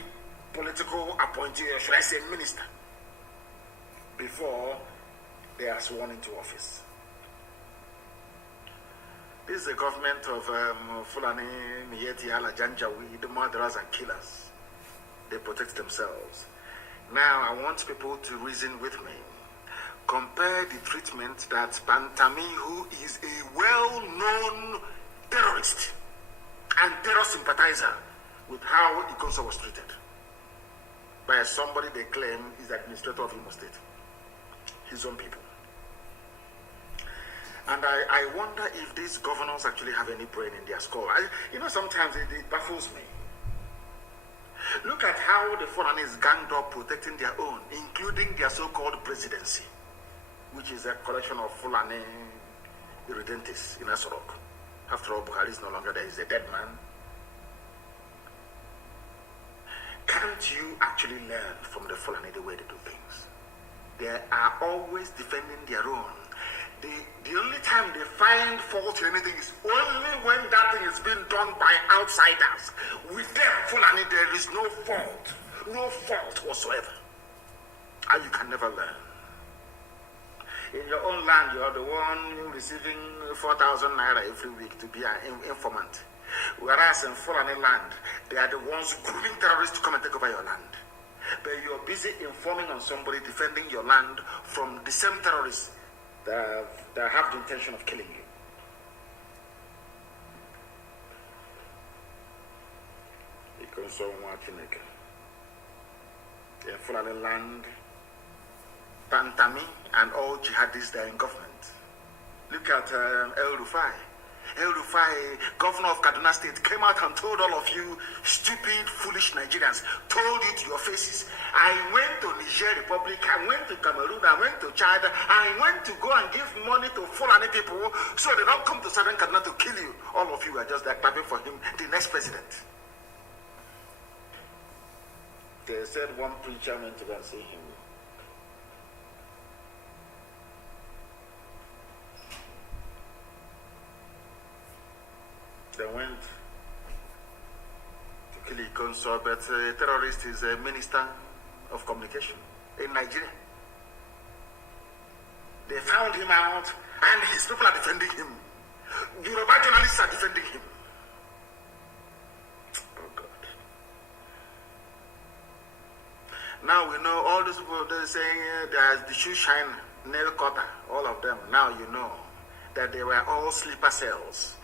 political appointee, or should I say minister, before they are sworn into office. This is the government of Fulani, Mieti, Ala, Janjaweed, the murderers and killers. They protect themselves. Now, I want people to reason with me. Compare the treatment that Pantami, who is a well-known terrorist and terror sympathizer, with how Ikonso was treated by somebody they claim is the administrator of Imo State, his own people. And I wonder if these governors actually have any brain in their skull. Sometimes it baffles me. Look at how the Fulanis ganged up protecting their own, including their so-called presidency, which is a collection of Fulani irredentists in Asorok. After all, Buhari is no longer there, he's a dead man. Can't you actually learn from the Fulani the way they do things? They are always defending their own. The only time they find fault in anything is only when that thing is being done by outsiders. With them, Fulani, there is no fault whatsoever. And you can never learn. In your own land, you are the one receiving 4,000 naira every week to be an informant. Whereas in Fulani land, they are the ones grooming terrorists to come and take over your land. But you're busy informing on somebody defending your land from the same terrorists that have the intention of killing you. Because so much in Fulani land, Pantami and all jihadists that are in government. Look at El Rufai. El Rufai, governor of Kaduna State, came out and told all of you stupid, foolish Nigerians, told you to your faces, I went to Niger Republic, I went to Cameroon, I went to Chad, I went to go and give money to Fulani people so they don't come to Southern Kaduna to kill you. All of you are just there clapping for him, the next president. They said one preacher went to go and see him. They went to kill Ikonso, but a terrorist is a minister of communication in Nigeria. They found him out, and his people are defending him. Yoruba journalists are defending him. Oh God. Now we know all those people, they're saying there's the shoe shine, nail cutter, all of them. Now you know that they were all sleeper cells.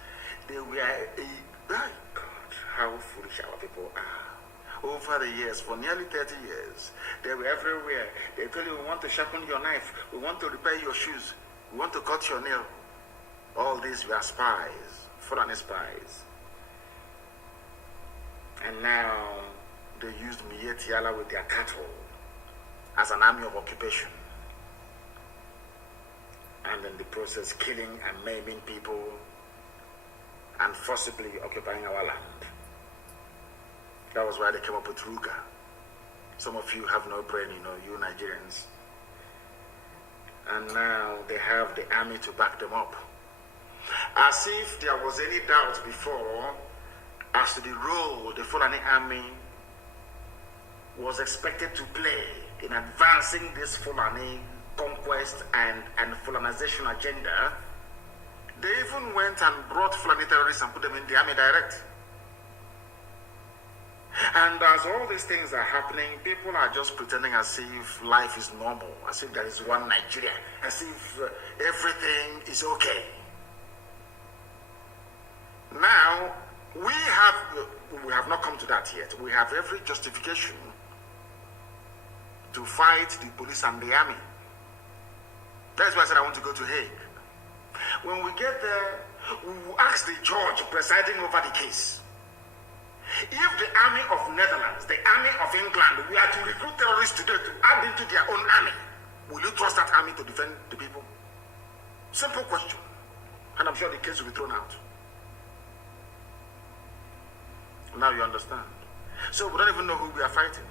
They were God, how foolish our people are. Over the years, for nearly 30 years, they were everywhere. They told you, we want to sharpen your knife, we want to repair your shoes, we want to cut your nail. All these were spies, foreign spies. And now they used Mietiala with their cattle as an army of occupation. And in the process, killing and maiming people and forcibly occupying our land. That was why they came up with Ruga. Some of you have no brain, you know, you Nigerians. And now they have the army to back them up. As if there was any doubt before as to the role the Fulani army was expected to play in advancing this Fulani conquest and Fulanization agenda. They even went and brought Fulani terrorists and put them in the army direct. And as all these things are happening, people are just pretending as if life is normal, as if there is one Nigeria, as if everything is okay. Now, we have not come to that yet. We have every justification to fight the police and the army. That's why I said I want to go to Hague. When we get there, we will ask the judge presiding over the case. If the army of Netherlands, the army of England, we are to recruit terrorists today to add into their own army, will you trust that army to defend the people? Simple question. And I'm sure the case will be thrown out. Now you understand. So we don't even know who we are fighting.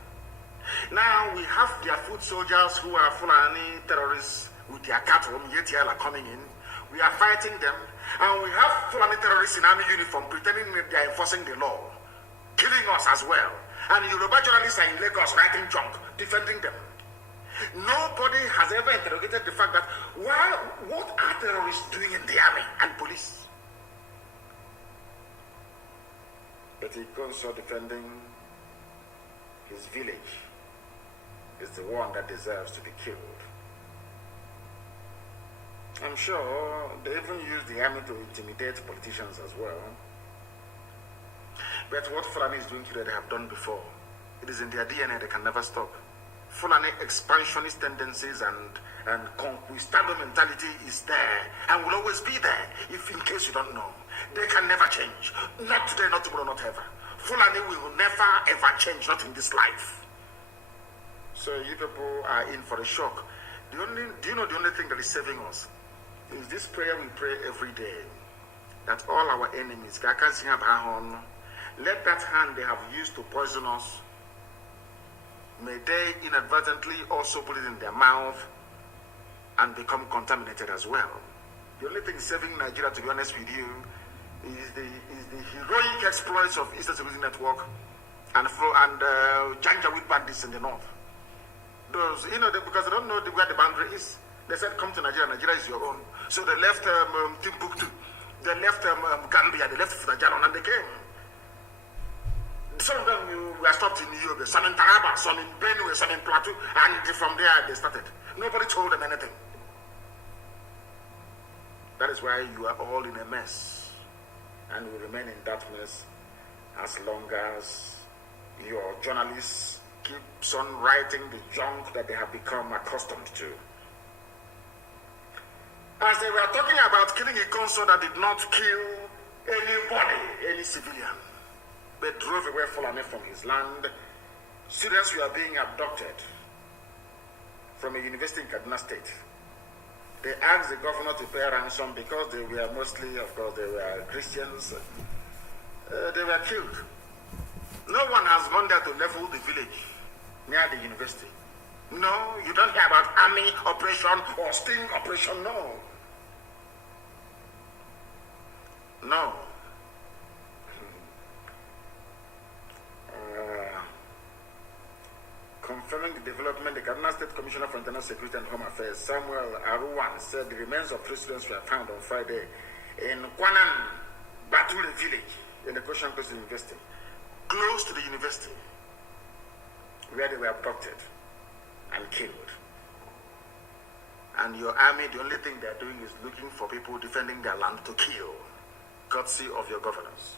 Now we have their foot soldiers who are Fulani terrorists with their cattle, Yetiala coming in. We are fighting them. And we have Fulani terrorists in army uniform pretending that they are enforcing the law, killing us as well. And Yoruba journalists are in Lagos writing junk, defending them. Nobody has ever interrogated the fact that what are terrorists doing in the army and police? But he goes on defending his village is the one that deserves to be killed. I'm sure they even use the army to intimidate politicians as well. But what Fulani is doing today, they have done before. It is in their DNA, they can never stop. Fulani expansionist tendencies and conquistador mentality is there and will always be there, if in case you don't know. They can never change. Not today, not tomorrow, not ever. Fulani will never ever change, not in this life. So you people are in for a shock. Do you know the only thing that is saving us is this prayer we pray every day, that all our enemies, let that hand they have used to poison us, may they inadvertently also put it in their mouth and become contaminated as well. The only thing saving Nigeria, to be honest with you, is the heroic exploits of Eastern Security Network and Janjaweed bandits in the north. Those, because they don't know where the boundary is. They said, come to Nigeria, Nigeria is your own. So they left Timbuktu, they left Gambia, they left Funajalon, and they came. Some of them were stopped in Yobe, some in Taraba, some in Benue, some in Plateau, and from there they started. Nobody told them anything. That is why you are all in a mess, and will remain in that mess as long as your journalists keep on writing the junk that they have become accustomed to. As they were talking about killing a consul that did not kill any civilian. They drove away Fulani from his land. Students were being abducted from a university in Kaduna State. They asked the governor to pay ransom because they were mostly, of course, they were Christians. They were killed. No one has gone there to level the village near the university. No, you don't hear about army operation or sting operation, no. No. Confirming the development, the Kaduna State Commissioner for Internal Security and Home Affairs, Samuel Aruwan, said the remains of 3 students were found on Friday in Kwanan Bature village in the Koshan Coast University, close to the university, where they were abducted and killed. And your army, the only thing they're doing is looking for people defending their land to kill. Courtesy of your governors.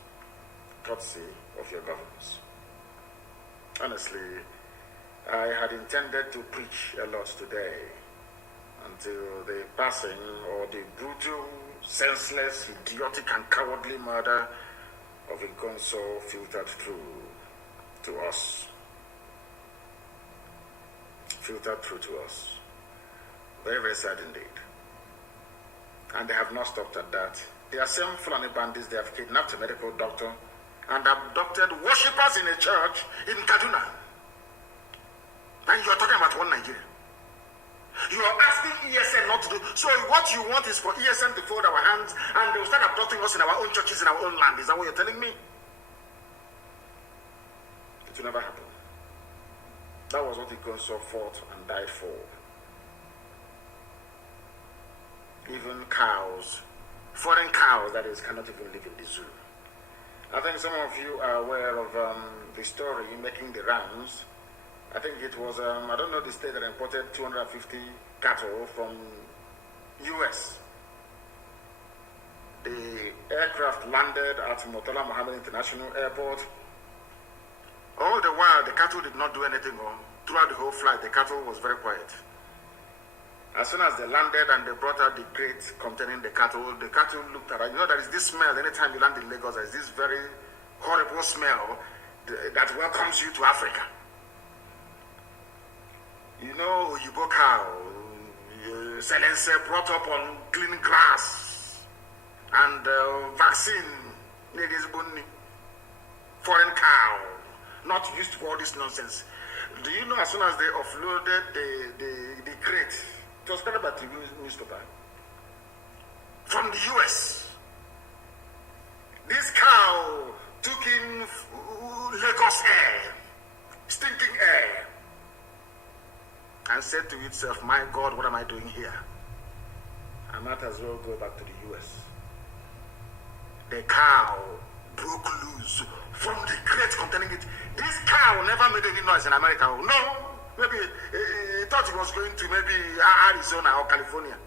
Courtesy of your governors. Honestly, I had intended to preach a lot today until the passing or the brutal, senseless, idiotic and cowardly murder of a Gonzo filtered through to us. Filtered through to us. Very, very sad indeed. And they have not stopped at that. They are same Fulani bandits. They have kidnapped a medical doctor and abducted worshippers in a church in Kaduna. And you are talking about one Nigeria. You are asking ESN not to do. So what you want is for ESN to fold our hands and they will start abducting us in our own churches, in our own land. Is that what you're telling me? It will never happen. That was what Igonso fought and died for. Even cows, foreign cows, that is, cannot even live in the zoo. I think some of you are aware of the story making the rounds. I think it was, I don't know the state that imported 250 cattle from US. The aircraft landed at Murtala Mohammed International Airport. All the while, the cattle did not do anything wrong. Throughout the whole flight, the cattle was very quiet. As soon as they landed and they brought out the crate containing the cattle looked at it. You know, there is this smell anytime you land in Lagos. There is this very horrible smell that welcomes you to Africa. You know, OBI-IGBO cow, silencer brought up on clean grass and vaccine, foreign cow, not used for all this nonsense. Do you know as soon as they offloaded the crate, it was covered by Tribune newspaper, from the US, this cow took in Lagos air, stinking air, and said to itself, my God, what am I doing here? I might as well go back to the US. The cow broke loose from the crate containing it. This cow never made any noise in America. No, maybe he thought he was going to maybe Arizona or California.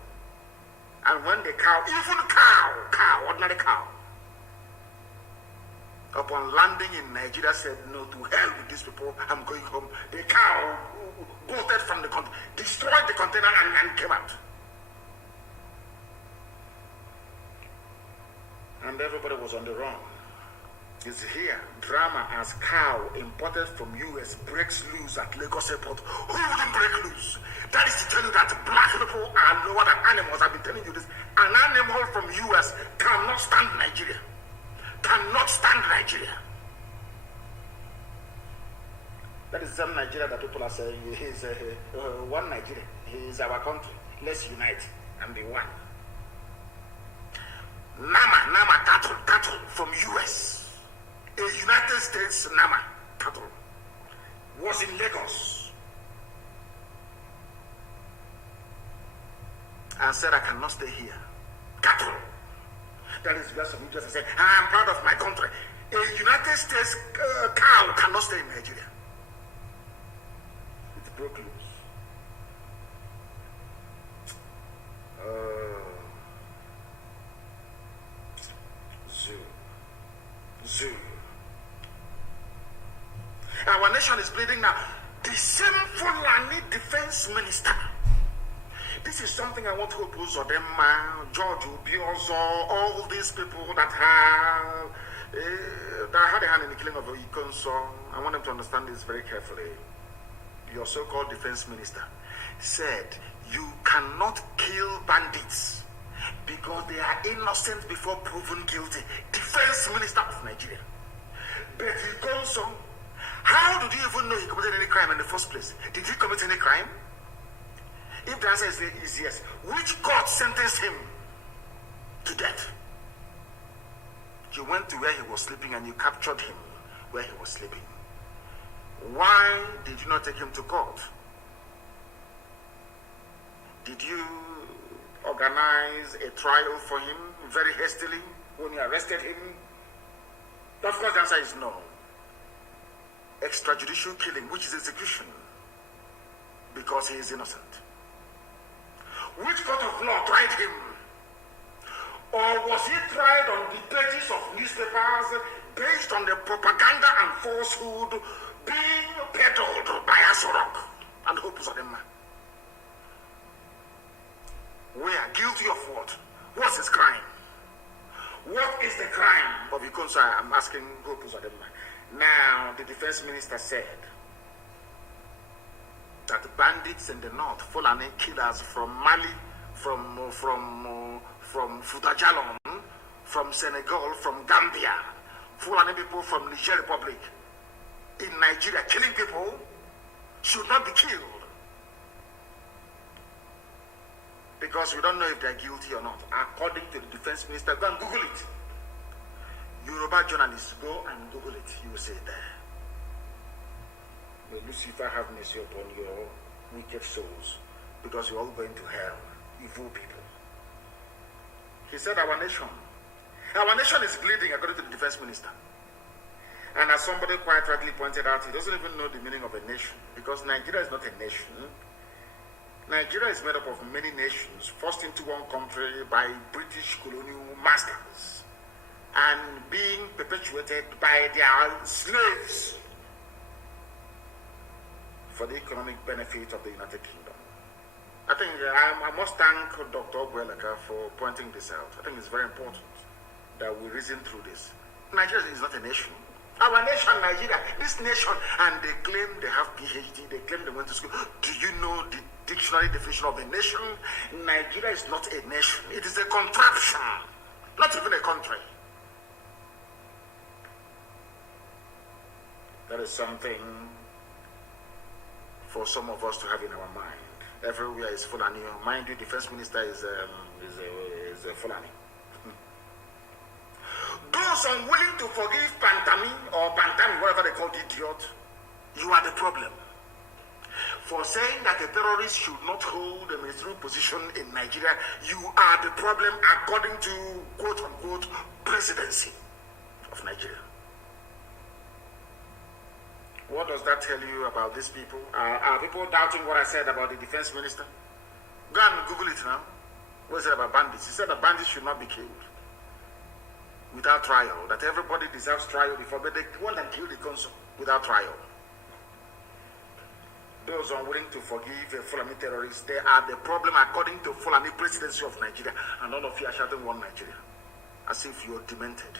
And when the cow, even cow, ordinary cow, upon landing in Nigeria said, no, to hell with these people, I'm going home. The cow bolted from the container, destroyed the container and came out. And everybody was on the run. It's here. Drama as cow imported from US breaks loose at Lagos Airport. Who wouldn't break loose? That is to tell you that black people are lower than animals. I've been telling you this. An animal from US cannot stand Nigeria. Cannot stand Nigeria. That is some Nigeria that people are saying is one Nigeria. He is our country. Let's unite and be one. Nama cattle from US. A United States Nama cattle was in Lagos and said, I cannot stay here. Cattle. That is just some interest. I said, I am proud of my country. A United States cow cannot stay in Nigeria. It broke loose. Zoo. Our nation is bleeding now. The same Fulani defense minister. This is something I want to oppose Odema, George Obiozo, all these people that have had a hand in the killing of Ikonso. I want them to understand this very carefully. Your so-called defense minister said you cannot kill bandits because they are innocent before proven guilty. Defense minister of Nigeria. But Ikonso, how did you even know he committed any crime in the first place? Did he commit any crime? If the answer is yes, which court sentenced him to death? You went to where he was sleeping and you captured him where he was sleeping. Why did you not take him to court? Did you organize a trial for him very hastily when you arrested him? Of course, the answer is no. Extrajudicial killing, which is execution, because he is innocent. Which court of law tried him? Or was he tried on the pages of newspapers based on the propaganda and falsehood being peddled by Asorok and Hope Uzodinma? We are guilty of what? What's his crime? What is the crime of Ikonso? I'm asking Hope Uzodinma. Now, the defense minister said that the bandits in the north, Fulani killers from Mali, from Futajalon, from Senegal, from Gambia, Fulani people from Niger Republic, in Nigeria, killing people, should not be killed. Because we don't know if they're guilty or not. According to the defense minister, go and Google it. Yoruba journalists, go and Google it. You will see it there. May Lucifer have mercy upon your wicked souls, because you're all going to hell, evil people. He said our nation is bleeding, according to the defense minister. And as somebody quite rightly pointed out, he doesn't even know the meaning of a nation, because Nigeria is not a nation. Nigeria is made up of many nations, forced into one country by British colonial masters and being perpetuated by their slaves for the economic benefit of the United Kingdom. I think I must thank Dr. Ogwelaka for pointing this out. I think it's very important that we reason through this. Nigeria is not a nation. Our nation, Nigeria, this nation, and they claim they have PhD, they claim they went to school. Do you know the dictionary definition of a nation? Nigeria is not a nation. It is a contraption, not even a country. That is something for some of us to have in our mind. Everywhere is Fulani. Mind you, defense minister is a Fulani. Those unwilling to forgive Pantami or Pantami, whatever they call the idiot, you are the problem. For saying that a terrorist should not hold a ministerial position in Nigeria, you are the problem according to quote-unquote presidency of Nigeria. What does that tell you about these people? Are people doubting what I said about the defense minister? Go and Google it now. What is it about bandits? He said that bandits should not be killed without trial, that everybody deserves trial before, but they want and kill the council without trial. Those unwilling to forgive a Fulani terrorist, they are the problem according to Fulani presidency of Nigeria, and all of you are shouting one Nigeria, as if you're demented,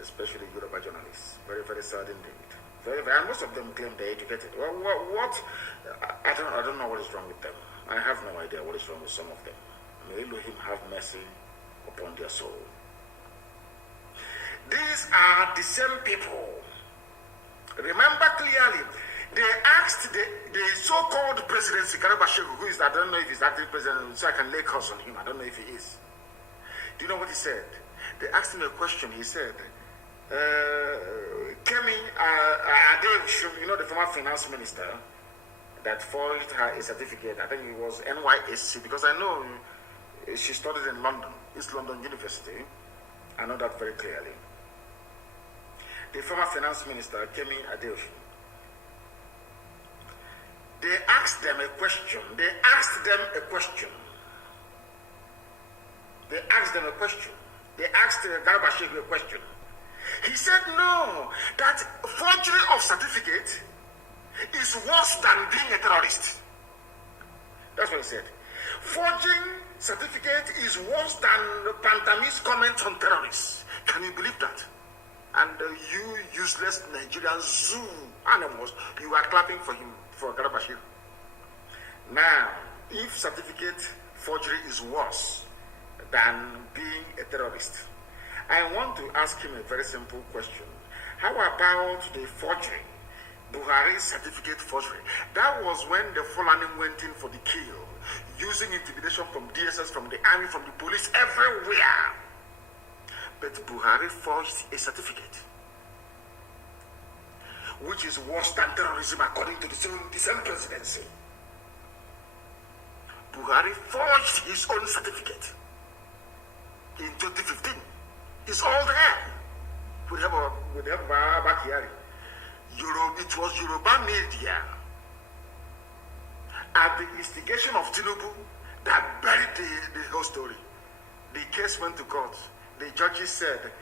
especially Yoruba journalists. Very, very sad indeed. Very, very, and most of them claim they're educated. Well, what? I don't know what is wrong with them. I have no idea what is wrong with some of them. May Elohim have mercy upon their soul. These are the same people. Remember clearly, they asked the so-called president, Sikara Basheru, who is, I don't know if he's acting president, so I can lay curse on him. I don't know if he is. Do you know what he said? They asked him a question. He said, Kemi Adeosun, you know, the former finance minister that forged her a certificate, I think it was NYSC, because I know she studied in London, East London University. I know that very clearly. The former finance minister, Kemi Adeosun, they asked them a question. They asked Garba Shehu a question. He said no, that forgery of certificate is worse than being a terrorist. That's what he said. Forging certificate is worse than Pantami's comment on terrorists. Can you believe that? And you useless Nigerian zoo animals, you are clapping for him, for Garabashir. Now, if certificate forgery is worse than being a terrorist, I want to ask him a very simple question. How about the forgery, Buhari's certificate forgery? That was when the Fulani went in for the kill, using intimidation from DSS, from the army, from the police, everywhere. But Buhari forged a certificate, which is worse than terrorism according to the same presidency. Buhari forged his own certificate in 2015. It's all there. We have our back here. It was Yoruba media at the instigation of Tinubu that buried the whole story. The case went to court. The judges said,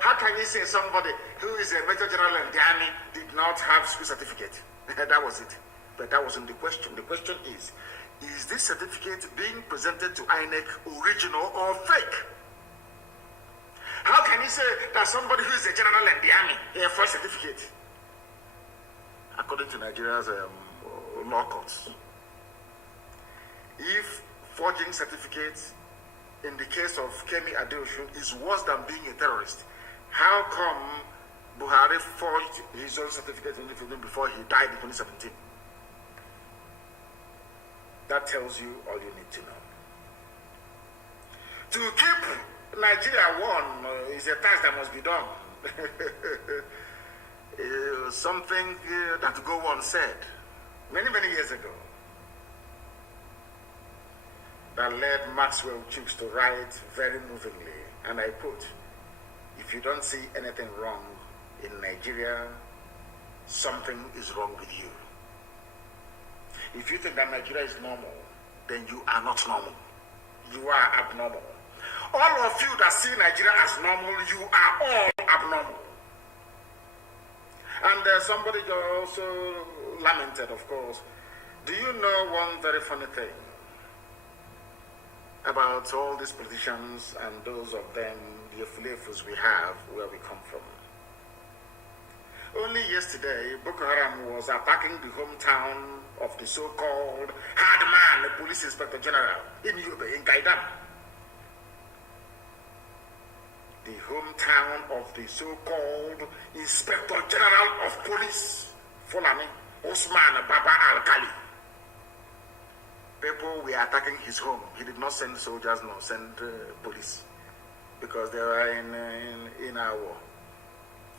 how can you say somebody who is a major general in the army did not have school certificate? That was it. But that wasn't the question. The question is this certificate being presented to INEC original or fake? How can you say that somebody who is a general in the army has a false certificate? According to Nigeria's law courts, if forging certificates in the case of Kemi Adeosun is worse than being a terrorist, how come Buhari forged his own certificate before he died in 2017? That tells you all you need to know. To keep Nigeria one is a task that must be done. Something that Gowon said many years ago that led Maxwell Chooks to write very movingly, and I quote, "If you don't see anything wrong in Nigeria, something is wrong with you. If you think that Nigeria is normal, then you are not normal. You are abnormal. All of you that see Nigeria as normal, you are all abnormal." And somebody also lamented, of course. Do you know one very funny thing about all these politicians and those of them, the affiliates we have, where we come from? Only yesterday, Boko Haram was attacking the hometown of the so-called hard man, the police inspector general in Yobe, in Gaidam. The hometown of the so-called Inspector General of Police, Fulani, Osman Baba Al-Kali. People were attacking his home. He did not send soldiers, nor send police, because they were in our war.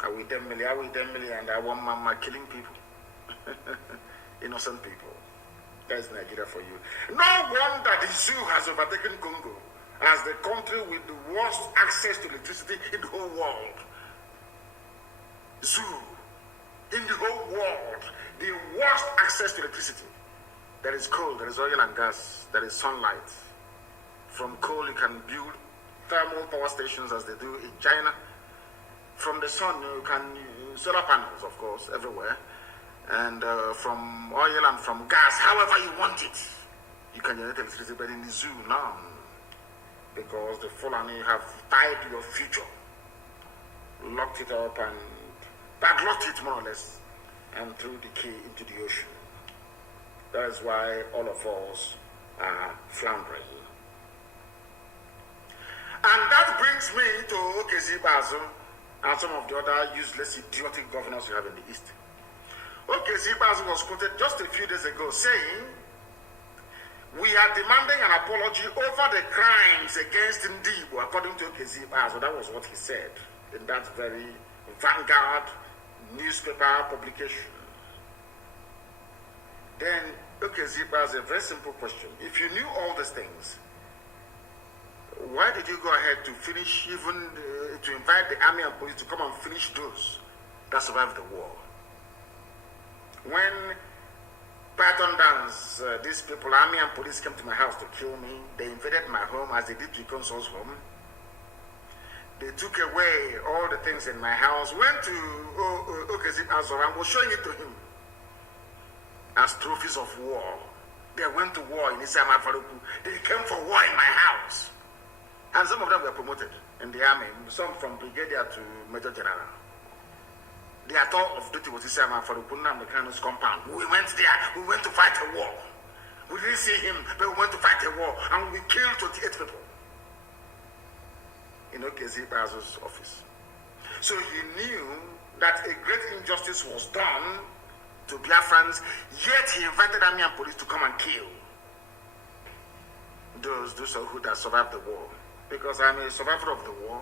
Are we 10 million, and I want mama killing people? Innocent people. That's Nigeria for you. No wonder the zoo has overtaken Congo as the country with the worst access to electricity in the whole world. Zoo, in the whole world, the worst access to electricity. There is coal, there is oil and gas, there is sunlight. From coal, you can build thermal power stations as they do in China. From the sun, you can use solar panels, of course, everywhere. And from oil and from gas, however you want it, you can generate electricity. But in the zoo, no. Because the Fulani have tied your future, locked it up and padlocked it more or less, and threw the key into the ocean. That is why all of us are floundering. And that brings me to Okezi Bazo and some of the other useless, idiotic governors you have in the East. Okezi Bazo was quoted just a few days ago saying, "We are demanding an apology over the crimes against Ndibo," according to Okezi Bazo. That was what he said in that very Vanguard newspaper publication. Then Okezi Bazo, a very simple question. If you knew all these things, why did you go ahead to finish, even to invite the army and police to come and finish those that survived the war? When Python Dance, these people, army and police, came to my house to kill me, they invaded my home as they did to Consol's home. They took away all the things in my house, went to Okezi Bazo and was showing it to him as trophies of war. They went to war in Isama Faruku. They came for war in my house. And some of them were promoted in the army, some from brigadier to major general. The author of duty was Isama for the Nnamdi Kanu's compound. We went there. We went to fight a war. We didn't see him, but we went to fight a war, and we killed 28 people in OBI-IGBO's office. So he knew that a great injustice was done to Biafrans, yet he invited army and police to come and kill those who that survived the war. Because I'm a survivor of the war.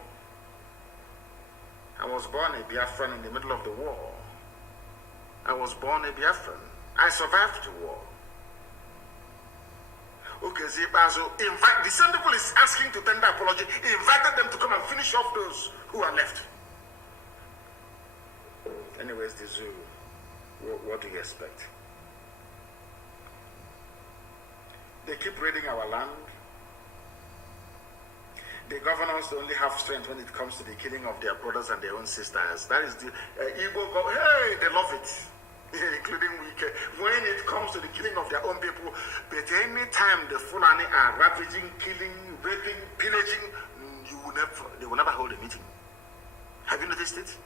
I was born a Biafran in the middle of the war. I was born a Biafran. I survived the war. Okay, the same people is asking to tender apology. He invited them to come and finish off those who are left. Anyways, the zoo, what do you expect? They keep raiding our land. The governors only have strength when it comes to the killing of their brothers and their own sisters. That is the Igbo, hey, they love it. Including Wike, when it comes to the killing of their own people. But any time the Fulani are ravaging, killing, raping, pillaging, they will never hold a meeting. Have you noticed it?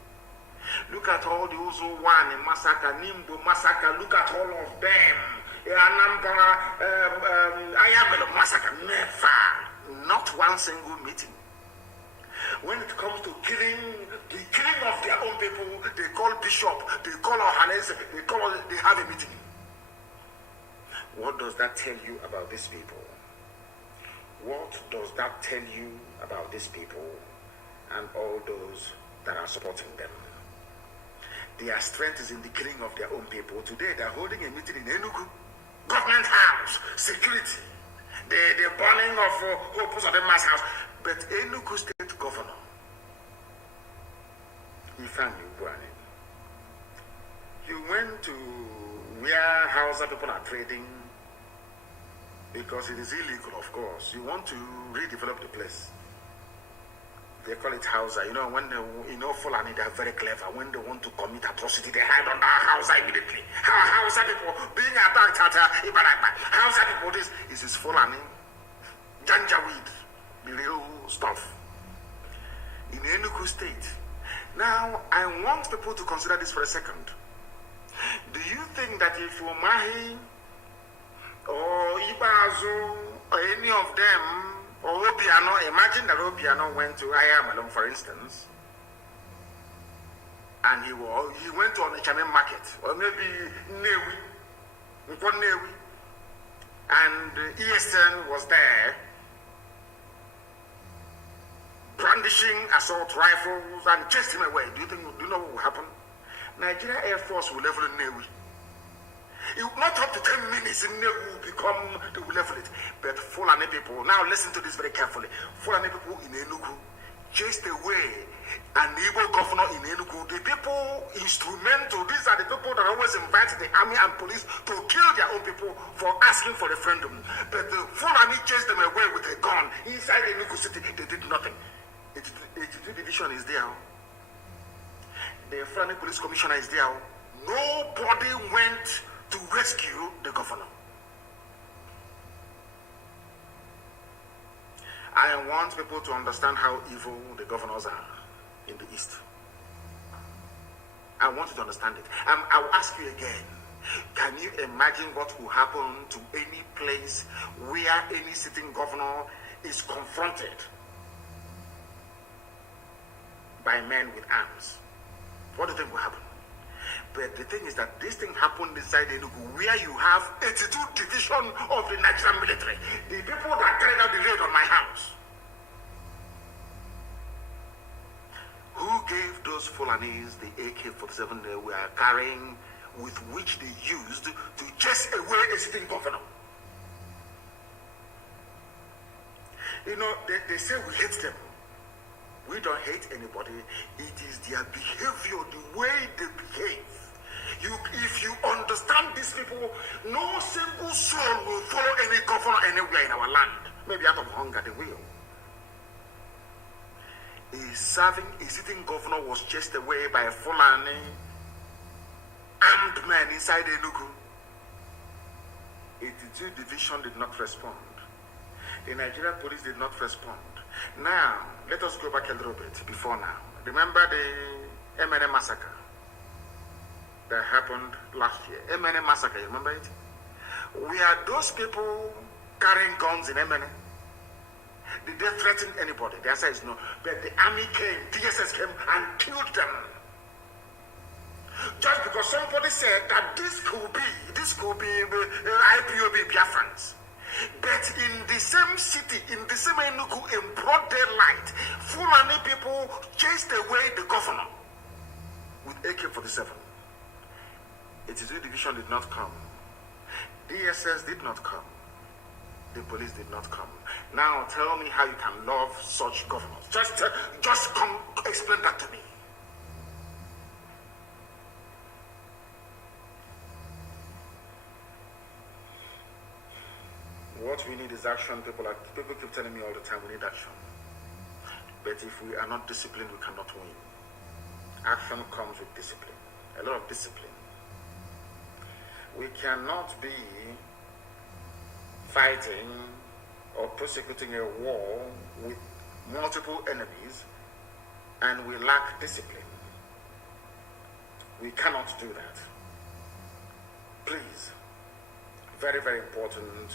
Look at all the Uzo one massacre, Nimbo massacre. Look at all of them. Anambra, Ayamelo massacre. Never, not one single meeting. When it comes to the killing of their own people, they call bishop, they call Ohanes, they have a meeting. What does that tell you about these people? What does that tell you about these people and all those that are supporting them? Their strength is in the killing of their own people. Today they're holding a meeting in Enugu, government house, security, the burning of Hope of the mass house. But Enugu State Governor, you went to where Hausa people are trading because it is illegal, of course. You want to redevelop the place. They call it Hausa. You know, when Fulani, they are very clever. When they want to commit atrocity, they hide under Hausa immediately. Hausa people being attacked at Hausa people, this is Fulani. Janjaweed, the real stuff. In Enugu State. Now, I want people to consider this for a second. Do you think that if Umahi or Ibazu or any of them or Obiano, imagine that Obiano went to Ayamalong, for instance, and he went to Onitsha market, or maybe Newi, and ESN was there, brandishing assault rifles and chased him away. Do you know what will happen? Nigeria Air Force will level Newi. It will not up to 10 minutes in Newi they will level it. But Fulani people, now listen to this very carefully. Fulani people in Enugu chased away an Igbo governor in Enugu. The people instrumental, these are the people that always invite the army and police to kill their own people for asking for referendum. But the Fulani chased them away with a gun inside Enugu city. They did nothing. 82 division is there. The Fulani police commissioner is there. Nobody went to rescue the governor. I want people to understand how evil the governors are in the East. I want you to understand it. I will ask you again. Can you imagine what will happen to any place where any sitting governor is confronted by men with arms? What do you think will happen? But the thing is that this thing happened inside Enugu, where you have 82 division of the Nigerian military. The people that carried out the raid on my house. Who gave those Fulanis the AK-47 they were carrying, with which they used to chase away a sitting governor? You know, they say we hate them. We don't hate anybody. It is their behavior, the way they behave. If you understand these people, no single soul will follow any governor anywhere in our land. Maybe out of hunger, they will. A sitting governor was chased away by a Fulani armed man inside Enugu. 82 division did not respond. The Nigerian police did not respond. Now, let us go back a little bit before now. Remember the MNM massacre? that happened last year. Emene massacre, you remember it? We are those people carrying guns in Emene. Did they threaten anybody? The answer is no. But the army came, DSS came and killed them. Just because somebody said that this could be IPOB Biafrans. But in the same city, in the same Enugu, in broad daylight, Fulani people chased away the governor with AK-47. It is division did not come. DSS did not come. The police did not come. Now tell me how you can love such governors. Just come explain that to me. What we need is action. People keep telling me all the time we need action. But if we are not disciplined, we cannot win. Action comes with discipline. A lot of discipline. We cannot be fighting or prosecuting a war with multiple enemies and we lack discipline. We cannot do that. Please, very, very important,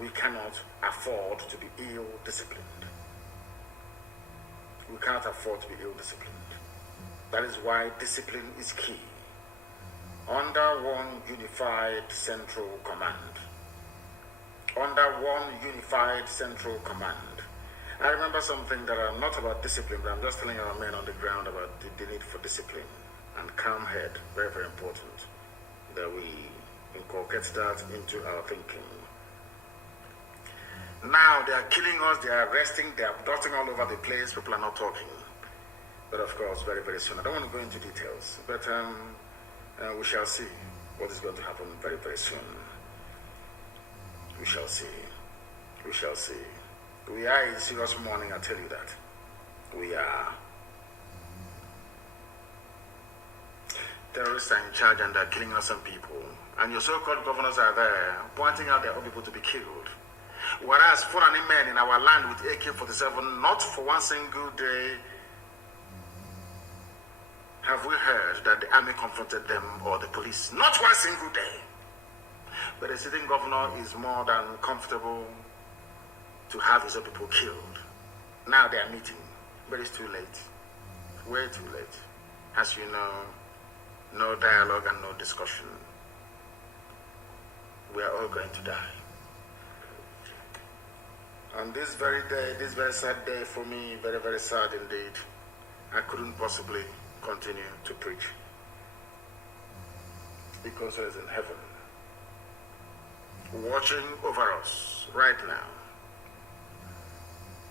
we cannot afford to be ill-disciplined. We cannot afford to be ill-disciplined. That is why discipline is key. Under one unified central command. Under one unified central command. I remember something that I'm not about discipline, but I'm just telling our men on the ground about the need for discipline and calm head. Very, very important that we inculcate that into our thinking. Now they are killing us, they are arresting, they are abducting all over the place. People are not talking. But of course, very, very soon. I don't want to go into details, but we shall see what is going to happen very, very soon. We shall see. We shall see. We are in serious mourning, I tell you that. We are. Terrorists are in charge and they're killing innocent people. And your so-called governors are there pointing out their own people to be killed. Whereas Fulani men in our land with AK-47, not for one single day have we heard that the army confronted them or the police. Not one single day. But the sitting governor is more than comfortable to have his own people killed. Now they are meeting, but it's too late. Way too late. As you know, no dialogue and no discussion. We are all going to die. On this very day, this very sad day for me, very, very sad indeed, I couldn't possibly continue to preach. Because He is in heaven, watching over us right now,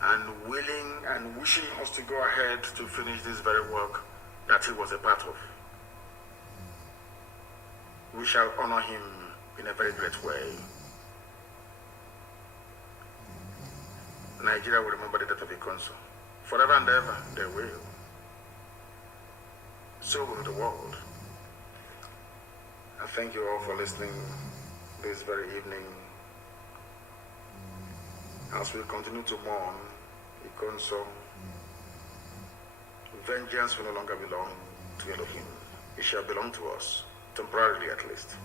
and willing and wishing us to go ahead to finish this very work that He was a part of. We shall honor Him in a very great way. Nigeria will remember the death of Ikonso. Forever and ever, they will. So will the world. I thank you all for listening this very evening. As we continue to mourn Ikonso, vengeance will no longer belong to Elohim. It shall belong to us, temporarily at least.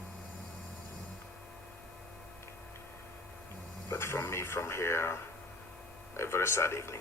But from me, from here, a very sad evening.